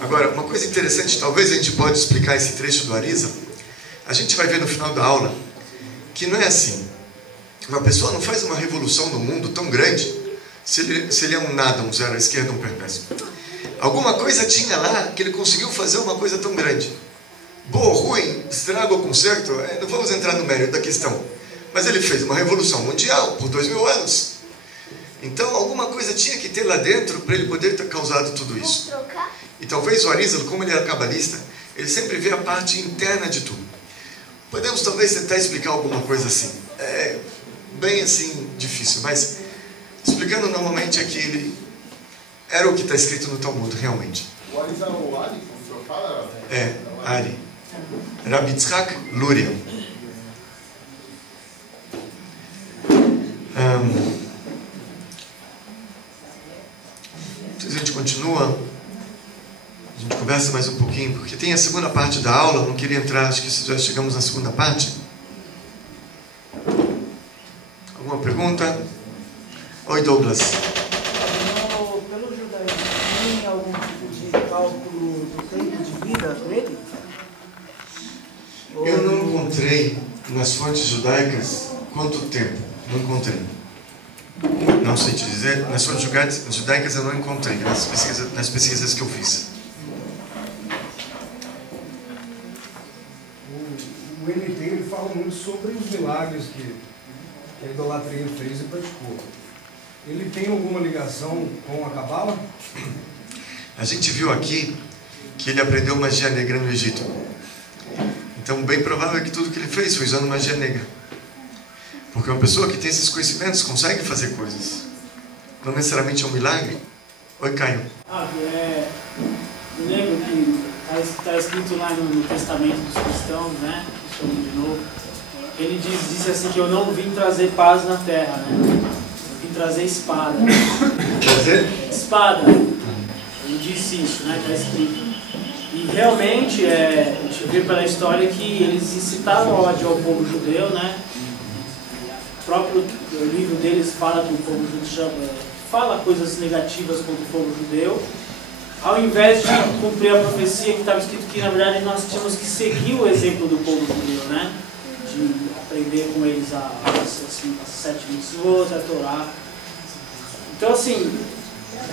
Agora, uma coisa interessante, talvez a gente pode explicar esse trecho do Arizal. A gente vai ver no final da aula que não é assim. Uma pessoa não faz uma revolução no mundo tão grande se ele é um nada, um zero à esquerda, um perpétuo. Alguma coisa tinha lá que ele conseguiu fazer uma coisa tão grande. Boa ou ruim, estrago ou conserto, não vamos entrar no mérito da questão. Mas ele fez uma revolução mundial por 2000 anos. Então, alguma coisa tinha que ter lá dentro para ele poder ter causado tudo isso. E talvez o Arizal, como ele era cabalista, ele sempre vê a parte interna de tudo. Podemos talvez tentar explicar alguma coisa assim. É bem assim, difícil, mas explicando normalmente é que ele era o que está escrito no Talmud, realmente. O Arizal é o Ari, como o senhor fala? É, Ari. Rabbi Yitzhak Luria. A gente continua, a gente conversa mais um pouquinho, porque tem a segunda parte da aula, não queria entrar, acho que já chegamos na segunda parte. Alguma pergunta? Oi, Douglas. Pelo judaísmo, tem algum tipo de cálculo do tempo de vida dele? Eu não encontrei nas fontes judaicas quanto tempo, não encontrei. Não sei te dizer, nas fontes judaicas eu não encontrei, nas pesquisas que eu fiz. O NT ele fala muito sobre os milagres que a idolatria fez e praticou. Ele tem alguma ligação com a Cabala? A gente viu aqui que ele aprendeu magia negra no Egito. Então, bem provável é que tudo que ele fez foi usando magia negra. Porque uma pessoa que tem esses conhecimentos consegue fazer coisas. Não necessariamente é um milagre. Oi, Caio. Eu lembro que está escrito lá no Testamento dos cristãos, né? De novo. Ele disse assim que eu não vim trazer paz na terra, né? Eu vim trazer espada. Trazer? Espada. Ele disse isso, né? Está escrito. E realmente, a gente vê pela história que eles incitavam ódio ao povo judeu, né? O próprio livro deles fala que o povo judeu fala coisas negativas contra o povo judeu, ao invés de cumprir a profecia que estava escrito que, na verdade, nós tínhamos que seguir o exemplo do povo judeu, né? De aprender com eles as 7 mitzvot, a Torá. Então, assim,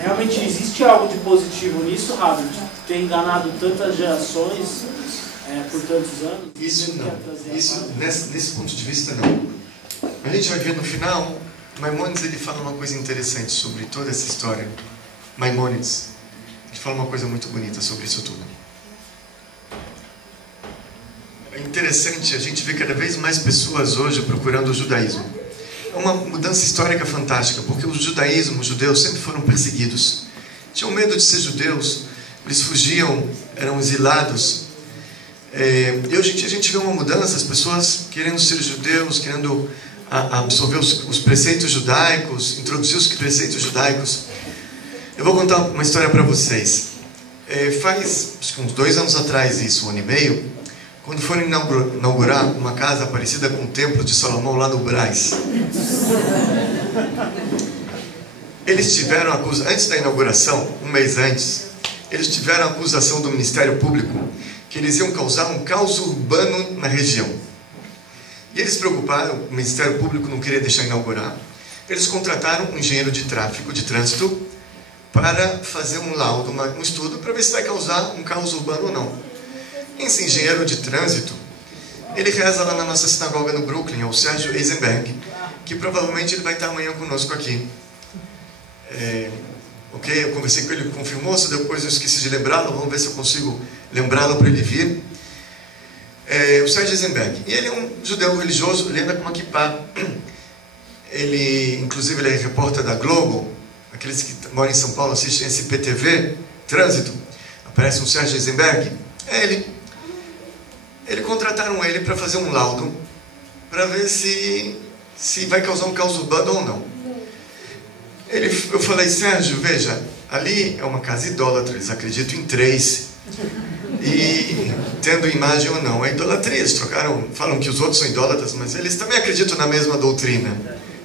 realmente existe algo de positivo nisso, Rabi, de ter enganado tantas gerações por tantos anos. Isso não. Isso, nesse ponto de vista, não. A gente vai ver no final, Maimônides ele fala uma coisa interessante sobre toda essa história. Maimônides, ele fala uma coisa muito bonita sobre isso tudo. É interessante a gente ver cada vez mais pessoas hoje procurando o judaísmo. É uma mudança histórica fantástica, porque o judaísmo, os judeus sempre foram perseguidos. Tinham medo de ser judeus, eles fugiam, eram exilados. E hoje em dia a gente vê uma mudança, as pessoas querendo ser judeus, querendo absorver os preceitos judaicos, introduzir os preceitos judaicos. Eu vou contar uma história para vocês. Faz acho que uns 2 anos atrás, isso, 1 ano e meio, quando foram inaugurar uma casa parecida com o Templo de Salomão lá no Brás. Eles tiveram antes da inauguração, 1 mês antes, eles tiveram a acusação do Ministério Público que eles iam causar um caos urbano na região. E eles se preocuparam, o Ministério Público não queria deixar inaugurar. Eles contrataram um engenheiro de tráfego, de trânsito, para fazer um laudo, um estudo, para ver se vai causar um caos urbano ou não. Esse engenheiro de trânsito, ele reza lá na nossa sinagoga no Brooklyn, é o Sérgio Eisenberg, que provavelmente ele vai estar amanhã conosco aqui. Ok, eu conversei com ele, confirmou, se depois eu esqueci de lembrá-lo, vamos ver se eu consigo lembrá-lo para ele vir. O Sérgio Eisenberg, e ele é um judeu religioso, ele anda com uma kippá. Ele, inclusive, ele é repórter da Globo. Aqueles que moram em São Paulo assistem esse PTV, Trânsito, aparece um Sérgio Eisenberg. Ele contrataram ele para fazer um laudo, para ver se vai causar um caos urbano ou não. Eu falei, Sérgio, veja, ali é uma casa idólatra, eles acreditam em 3, e tendo imagem ou não, é idolatria. Eles falam que os outros são idólatras, mas eles também acreditam na mesma doutrina.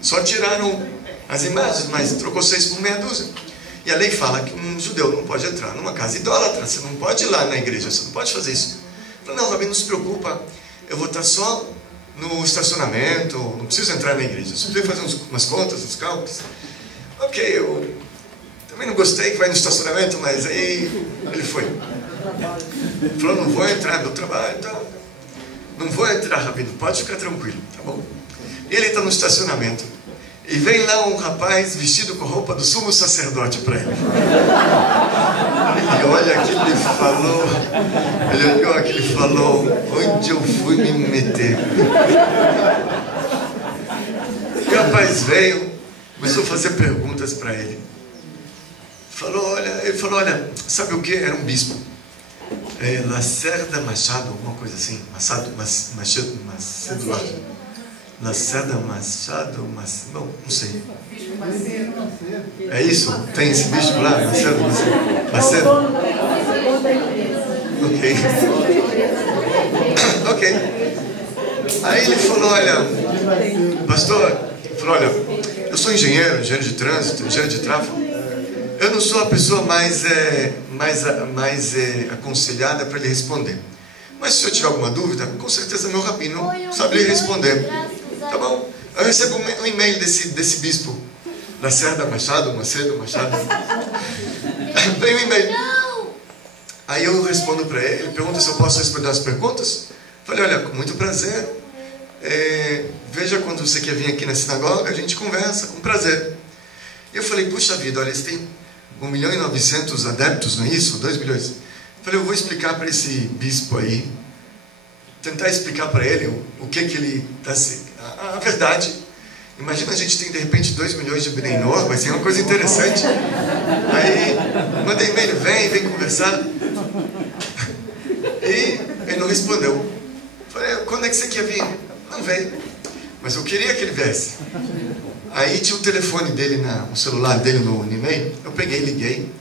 Só tiraram as imagens, mas trocou 6 por meia dúzia. E a lei fala que um judeu não pode entrar numa casa idólatra, você não pode ir lá na igreja, você não pode fazer isso. Eu falei, não, Rabino, não se preocupa, eu vou estar só no estacionamento, não preciso entrar na igreja, só preciso fazer umas contas, uns cálculos. Ok, eu também não gostei que vai no estacionamento, mas aí ele foi. Ele falou, não vou entrar, meu trabalho, então, não vou entrar, Rabino, pode ficar tranquilo, tá bom? E ele está no estacionamento. E vem lá um rapaz vestido com a roupa do sumo sacerdote para ele. E olha aquilo que ele falou. Ele olhou aquilo e falou, onde eu fui me meter? E o rapaz veio, começou a fazer perguntas para ele. Ele falou, olha, sabe o que? Era um bispo. Lacerda Machado, alguma coisa assim. Macedo lá. Lacerda Machado, não sei. É isso? Tem esse bispo lá? Macedo? Ok. Aí ele falou, olha, pastor, eu sou engenheiro de trânsito, engenheiro de tráfego. Eu não sou a pessoa mais aconselhada para lhe responder. Mas se eu tiver alguma dúvida, com certeza meu rabino sabe lhe responder. Tá bom? Eu recebo um e-mail desse bispo, Lacerda Machado, Macedo Machado. Vem um e-mail. Aí eu respondo para ele pergunta se eu posso responder as perguntas. Falei, olha, com muito prazer. Veja quando você quer vir aqui na sinagoga, a gente conversa, com prazer. E eu falei, puxa vida, olha, eles têm 1.900.000 adeptos, não é isso? 2 milhões. Falei, eu vou explicar para esse bispo aí, tentar explicar para ele o que ele está sendo. A verdade. Imagina a gente tem de repente 2 milhões de Bnei Noach, vai ser uma coisa interessante. Aí mandei e-mail, vem conversar. E ele não respondeu. Falei, quando é que você quer vir? Não veio. Mas eu queria que ele viesse. Aí tinha o telefone dele, o celular dele no e-mail. Eu peguei, liguei.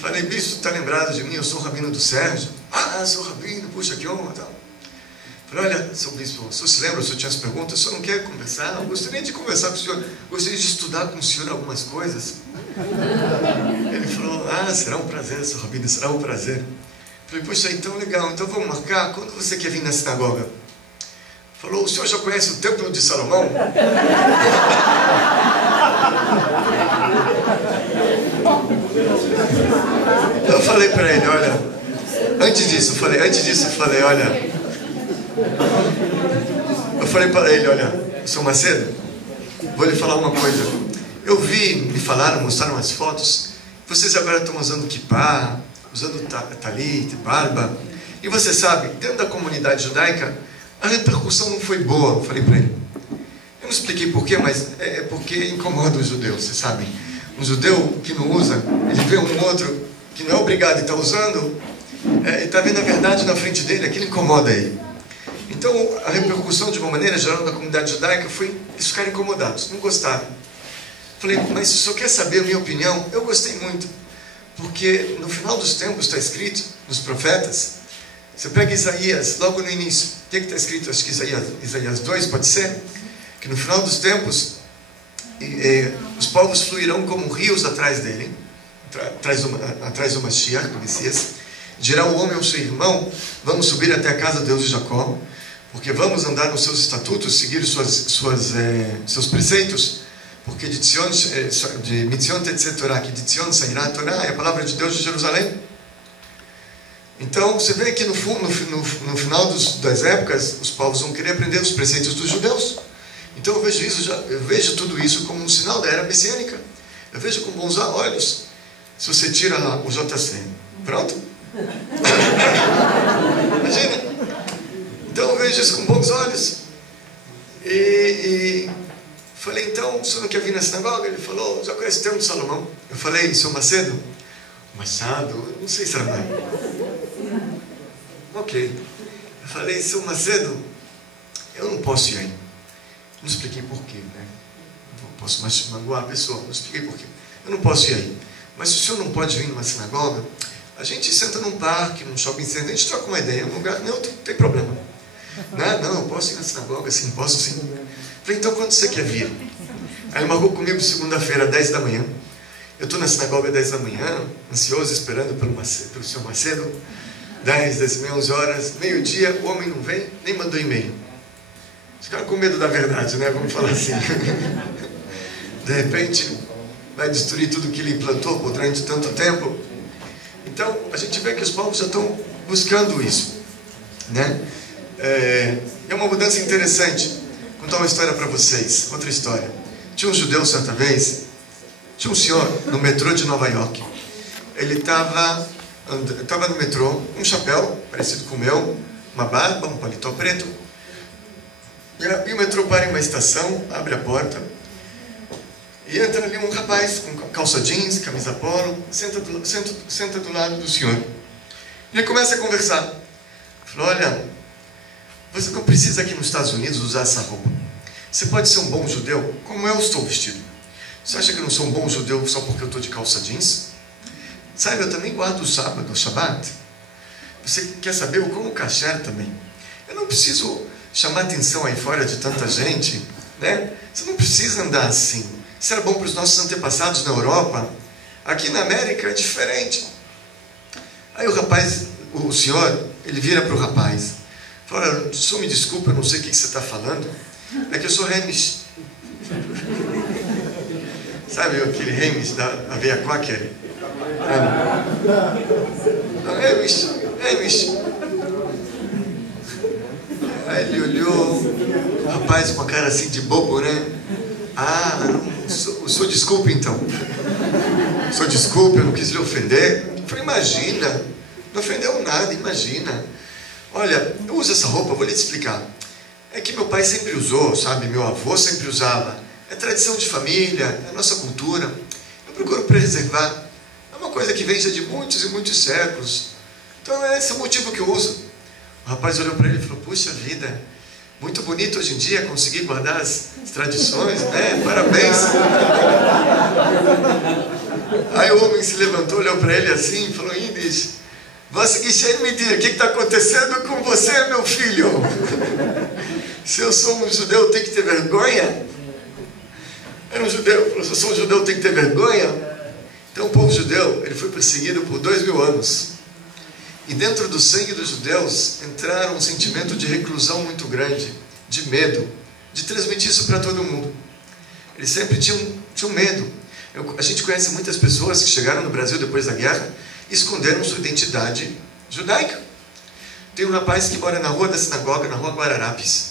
Falei, bispo, tá lembrado de mim? Eu sou o rabino do Sérgio. Sou o rabino, puxa, que honra, tal. Falei, olha, seu bispo, o senhor se lembra, o senhor tinha as perguntas, o senhor não quer conversar? Eu gostaria de conversar com o senhor, gostaria de estudar com o senhor algumas coisas. Ele falou, será um prazer, seu rabino, será um prazer. Falei, puxa, então legal, então vamos marcar, quando você quer vir na sinagoga? Falou, o senhor já conhece o Templo de Salomão? Eu falei para ele, olha, antes disso, eu falei, olha, São Macedo, vou lhe falar uma coisa. Eu vi, me falaram, mostraram as fotos. Vocês agora estão usando kippah, usando talit, barba. E você sabe, dentro da comunidade judaica, a repercussão não foi boa, eu falei para ele. Eu não expliquei porquê, mas é porque incomoda os judeus, vocês sabem. Um judeu que não usa, ele vê um outro que não é obrigado e está usando, e está vendo a verdade na frente dele, aquilo incomoda ele. Então, a repercussão, de uma maneira geral, da comunidade judaica foi eles ficarem incomodados, não gostaram. Falei, mas se o senhor quer saber a minha opinião, eu gostei muito. Porque no final dos tempos está escrito, nos profetas, você pega Isaías, logo no início, o que está escrito? Acho que Isaías 2, pode ser? Que no final dos tempos, os povos fluirão como rios atrás dele, atrás do Mashiach, do Messias. Dirá o homem ao seu irmão, vamos subir até a casa do Deus de Jacó, porque vamos andar nos seus estatutos, seguir seus preceitos, porque de Mitzion tetzet Torah, que de Tzion sairá a Torá, é a palavra de Deus de Jerusalém. Então, você vê que no final das épocas, os povos vão querer aprender os preceitos dos judeus. Então, eu vejo tudo isso como um sinal da era messiânica. Eu vejo com bons olhos. Se você tira lá o JC, pronto? Imagina. Então, eu vejo isso com bons olhos. E falei, então, o senhor não quer vir na sinagoga? Ele falou, já conhece o termo de Salomão? Eu falei, seu Macedo? Machado? Não sei se era mais. Ok. Eu falei, seu Macedo, eu não posso ir aí. Não expliquei porquê, né? Não posso mais magoar a pessoa, não expliquei porquê. Eu não posso ir aí. Mas se o senhor não pode vir numa sinagoga, a gente senta num parque, num shopping center, a gente troca uma ideia, um lugar neutro, não tem problema. Não, eu posso ir na sinagoga, sim, posso sim. Falei, então quando você quer vir? Aí ele marcou comigo segunda-feira, 10 da manhã. Eu estou na sinagoga 10 da manhã, ansioso, esperando pelo seu Macedo. 10, 10 e meia, 11 horas, meio-dia, o homem não vem, nem mandou e-mail. Ficaram com medo da verdade, né? Vamos falar assim. De repente, vai destruir tudo que ele implantou durante tanto tempo. Então, a gente vê que os povos já estão buscando isso, né? É uma mudança interessante. Vou contar uma história para vocês, outra história. Tinha um judeu certa vez, tinha um senhor no metrô de Nova York. Ele estava no metrô, um chapéu parecido com o meu, uma barba, um paletó preto. E o metrô para em uma estação, abre a porta, e entra ali um rapaz com calça jeans, camisa polo, senta do lado do senhor. Ele começa a conversar. Falou, olha, você não precisa aqui nos Estados Unidos usar essa roupa. Você pode ser um bom judeu como eu estou vestido. Você acha que eu não sou um bom judeu só porque eu estou de calça jeans? Sabe, eu também guardo o sábado, o Shabbat. Você quer saber o como kasher também? Eu não preciso chamar atenção aí fora de tanta gente, né? Você não precisa andar assim. Isso era bom para os nossos antepassados na Europa. Aqui na América é diferente. Aí o senhor, ele vira para o rapaz. Fala, só me desculpa, eu não sei o que você está falando. É que eu sou Hamish. Sabe aquele Hamish da aveia quaker? Hamish. Aí ele olhou, o rapaz com a cara assim de bobo, né? O senhor desculpe então. O senhor desculpe, eu não quis lhe ofender. Eu falei, imagina, não ofendeu nada, imagina. Olha, eu uso essa roupa, vou lhe explicar. É que meu pai sempre usou, sabe? Meu avô sempre usava. É tradição de família, é a nossa cultura. Eu procuro preservar. É uma coisa que vem já de muitos e muitos séculos. Então esse é o motivo que eu uso. O rapaz olhou para ele e falou, puxa vida, muito bonito hoje em dia conseguir guardar as tradições, né? Parabéns. Aí o homem se levantou, olhou para ele assim e falou, Inês, você que cheio me diga, o que está acontecendo com você, meu filho? Se eu sou um judeu, eu tenho que ter vergonha? Era um judeu, falou, se eu sou um judeu, eu tenho que ter vergonha? Então o povo judeu, ele foi perseguido por 2000 anos. E dentro do sangue dos judeus entraram um sentimento de reclusão muito grande, de medo, de transmitir isso para todo mundo. Eles sempre tinham medo. A gente conhece muitas pessoas que chegaram no Brasil depois da guerra e esconderam sua identidade judaica. Tem um rapaz que mora na rua da sinagoga, na rua Guararapes.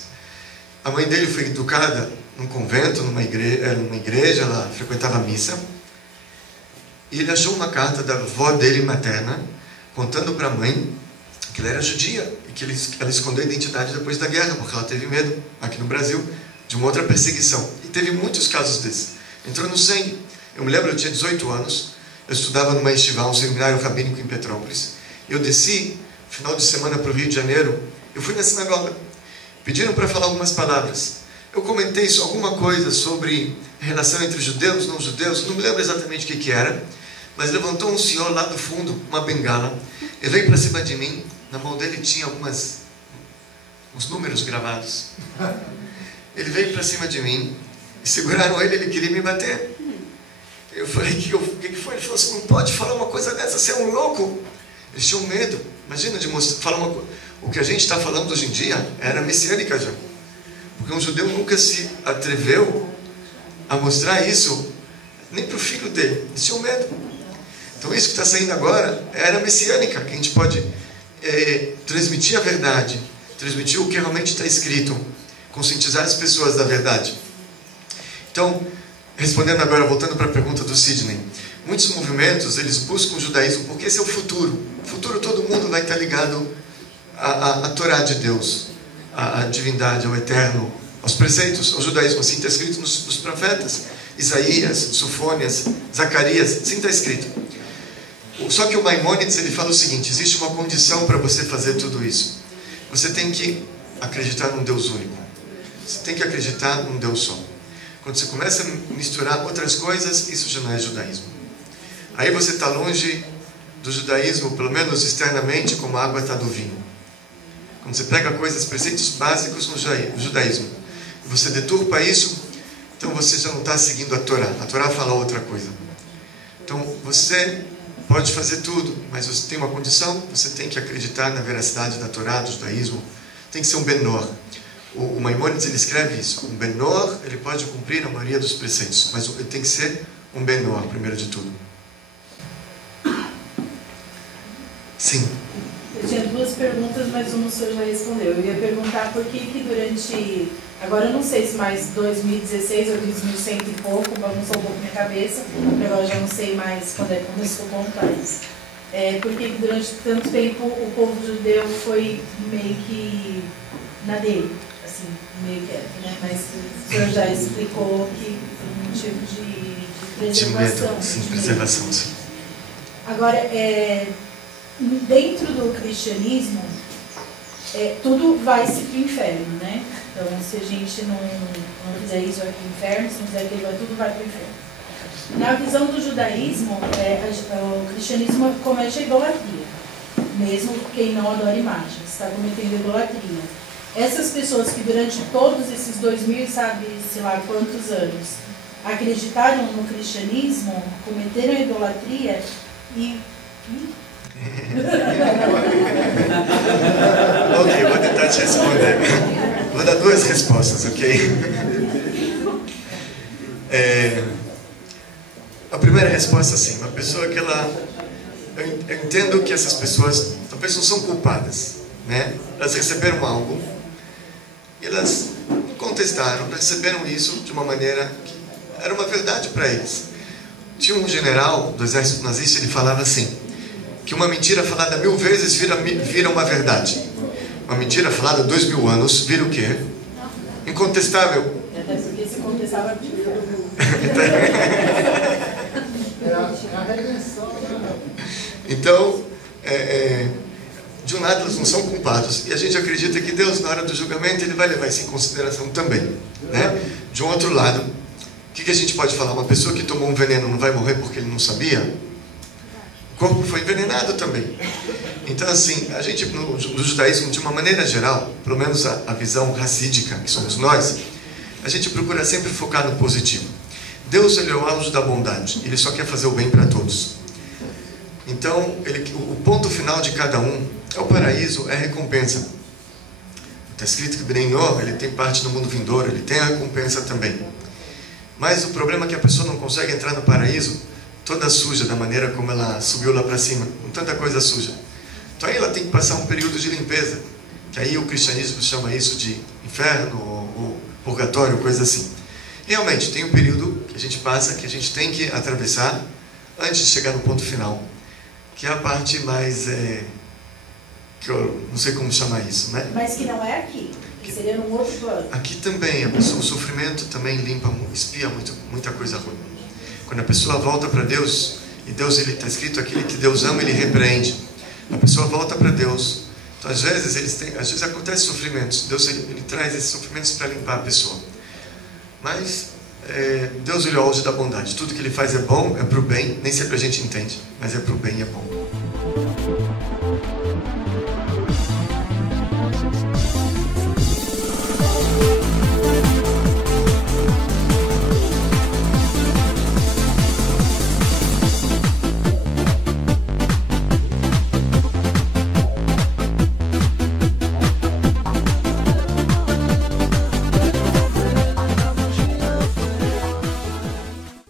A mãe dele foi educada num convento, numa igreja, ela frequentava a missa. E ele achou uma carta da avó dele materna, contando para a mãe que ela era judia e que ela escondeu a identidade depois da guerra, porque ela teve medo, aqui no Brasil, de uma outra perseguição. E teve muitos casos desses. Entrou no sangue. Eu me lembro, eu tinha 18 anos, eu estudava numa estival, um seminário rabínico em Petrópolis. Eu desci, final de semana, para o Rio de Janeiro. Eu fui na sinagoga. Pediram para falar algumas palavras. Eu comentei alguma coisa sobre a relação entre judeus e não judeus, não me lembro exatamente o que era, mas levantou um senhor lá do fundo, uma bengala, ele veio para cima de mim, na mão dele tinha uns números gravados. Ele veio para cima de mim, e seguraram ele queria me bater. Eu falei, o que foi? Ele falou, você não pode falar uma coisa dessa, você é um louco. Eles tinham medo, imagina, de falar uma coisa. O que a gente está falando hoje em dia era messiânica já. Porque um judeu nunca se atreveu a mostrar isso, nem para o filho dele. Eles tinham medo. Então isso que está saindo agora era messiânica, que a gente pode transmitir a verdade, transmitir o que realmente está escrito, conscientizar as pessoas da verdade. Então, respondendo agora, voltando para a pergunta do Sidney, muitos movimentos, eles buscam o judaísmo porque esse é o futuro. No futuro todo mundo vai estar ligado à Torá de Deus, à divindade, ao eterno, aos preceitos, ao judaísmo. Assim está escrito nos profetas, Isaías, Sofônias, Zacarias, assim está escrito. Só que o Maimônides, ele fala o seguinte, existe uma condição para você fazer tudo isso. Você tem que acreditar num Deus único. Você tem que acreditar num Deus só. Quando você começa a misturar outras coisas, isso já não é judaísmo. Aí você está longe do judaísmo, pelo menos externamente, como a água está do vinho. Quando você pega coisas, preceitos básicos no judaísmo, e você deturpa isso, então você já não está seguindo a Torá. A Torá fala outra coisa. Então você pode fazer tudo, mas você tem uma condição, você tem que acreditar na veracidade da Torá, do judaísmo. Tem que ser um Benor. O Maimônides, ele escreve isso. Um Benor, ele pode cumprir a maioria dos preceitos, mas ele tem que ser um Benor, primeiro de tudo. Sim. Eu tinha duas perguntas, mas uma o senhor já respondeu. Eu ia perguntar por que durante, agora eu não sei se mais 2016 ou 2100 e pouco, bagunçou um pouco minha cabeça, agora eu já não sei mais quando é que começou a contar isso. Por que durante tanto tempo o povo judeu foi meio que na dele, assim, meio que né? Mas o senhor já explicou que foi um motivo de preservação. De medo, sim, preservação, sim. Agora, dentro do cristianismo, tudo vai-se para o inferno, né? Então, se a gente não fizer isso, vai para o inferno, se não fizer aquilo, tudo vai para o inferno. Na visão do judaísmo, o cristianismo comete a idolatria, mesmo quem não adora imagens, está cometendo idolatria. Essas pessoas que durante todos esses 2000, sabe, sei lá quantos anos, acreditaram no cristianismo, cometeram a idolatria e... Ok, eu vou tentar te responder. Vou dar duas respostas, ok? A primeira resposta, assim, uma pessoa que eu entendo que essas pessoas talvez não são culpadas, né? Elas receberam algo e elas contestaram, receberam isso de uma maneira que era uma verdade para eles. Tinha um general do exército nazista, ele falava assim, que uma mentira falada 1000 vezes vira uma verdade. Uma mentira falada 2000 anos vira o quê? Incontestável. Até porque se contestava a redenção. Então, de um lado eles não são culpados, e a gente acredita que Deus, na hora do julgamento, ele vai levar isso em consideração também, né? De um outro lado, o que a gente pode falar? Uma pessoa que tomou um veneno não vai morrer porque ele não sabia? O corpo foi envenenado também. Então, assim, a gente, no judaísmo, de uma maneira geral, pelo menos a visão racídica, que somos nós, a gente procura sempre focar no positivo. Deus, ele é o auge da bondade, ele só quer fazer o bem para todos. Então, o ponto final de cada um é o paraíso, é a recompensa. Está escrito que Bnei Noach, ele tem parte no mundo vindouro, ele tem a recompensa também. Mas o problema é que a pessoa não consegue entrar no paraíso toda suja, da maneira como ela subiu lá para cima, com tanta coisa suja. Então aí ela tem que passar um período de limpeza, que aí o cristianismo chama isso de inferno, ou purgatório, coisa assim. Realmente, tem um período que a gente passa, que a gente tem que atravessar antes de chegar no ponto final, que é a parte mais, que eu não sei como chamar isso, né? Mas que não é aqui, que seria num outro plano. Aqui também, o sofrimento também limpa, espia muita coisa ruim. Quando a pessoa volta para Deus, e Deus, ele está escrito, aquele que Deus ama, ele repreende. A pessoa volta para Deus. Então, às vezes acontecem sofrimentos. Deus ele traz esses sofrimentos para limpar a pessoa. Mas Deus, ele é o auge da bondade. Tudo que ele faz é bom, é para o bem. Nem sempre a gente entende, mas é para o bem e é bom.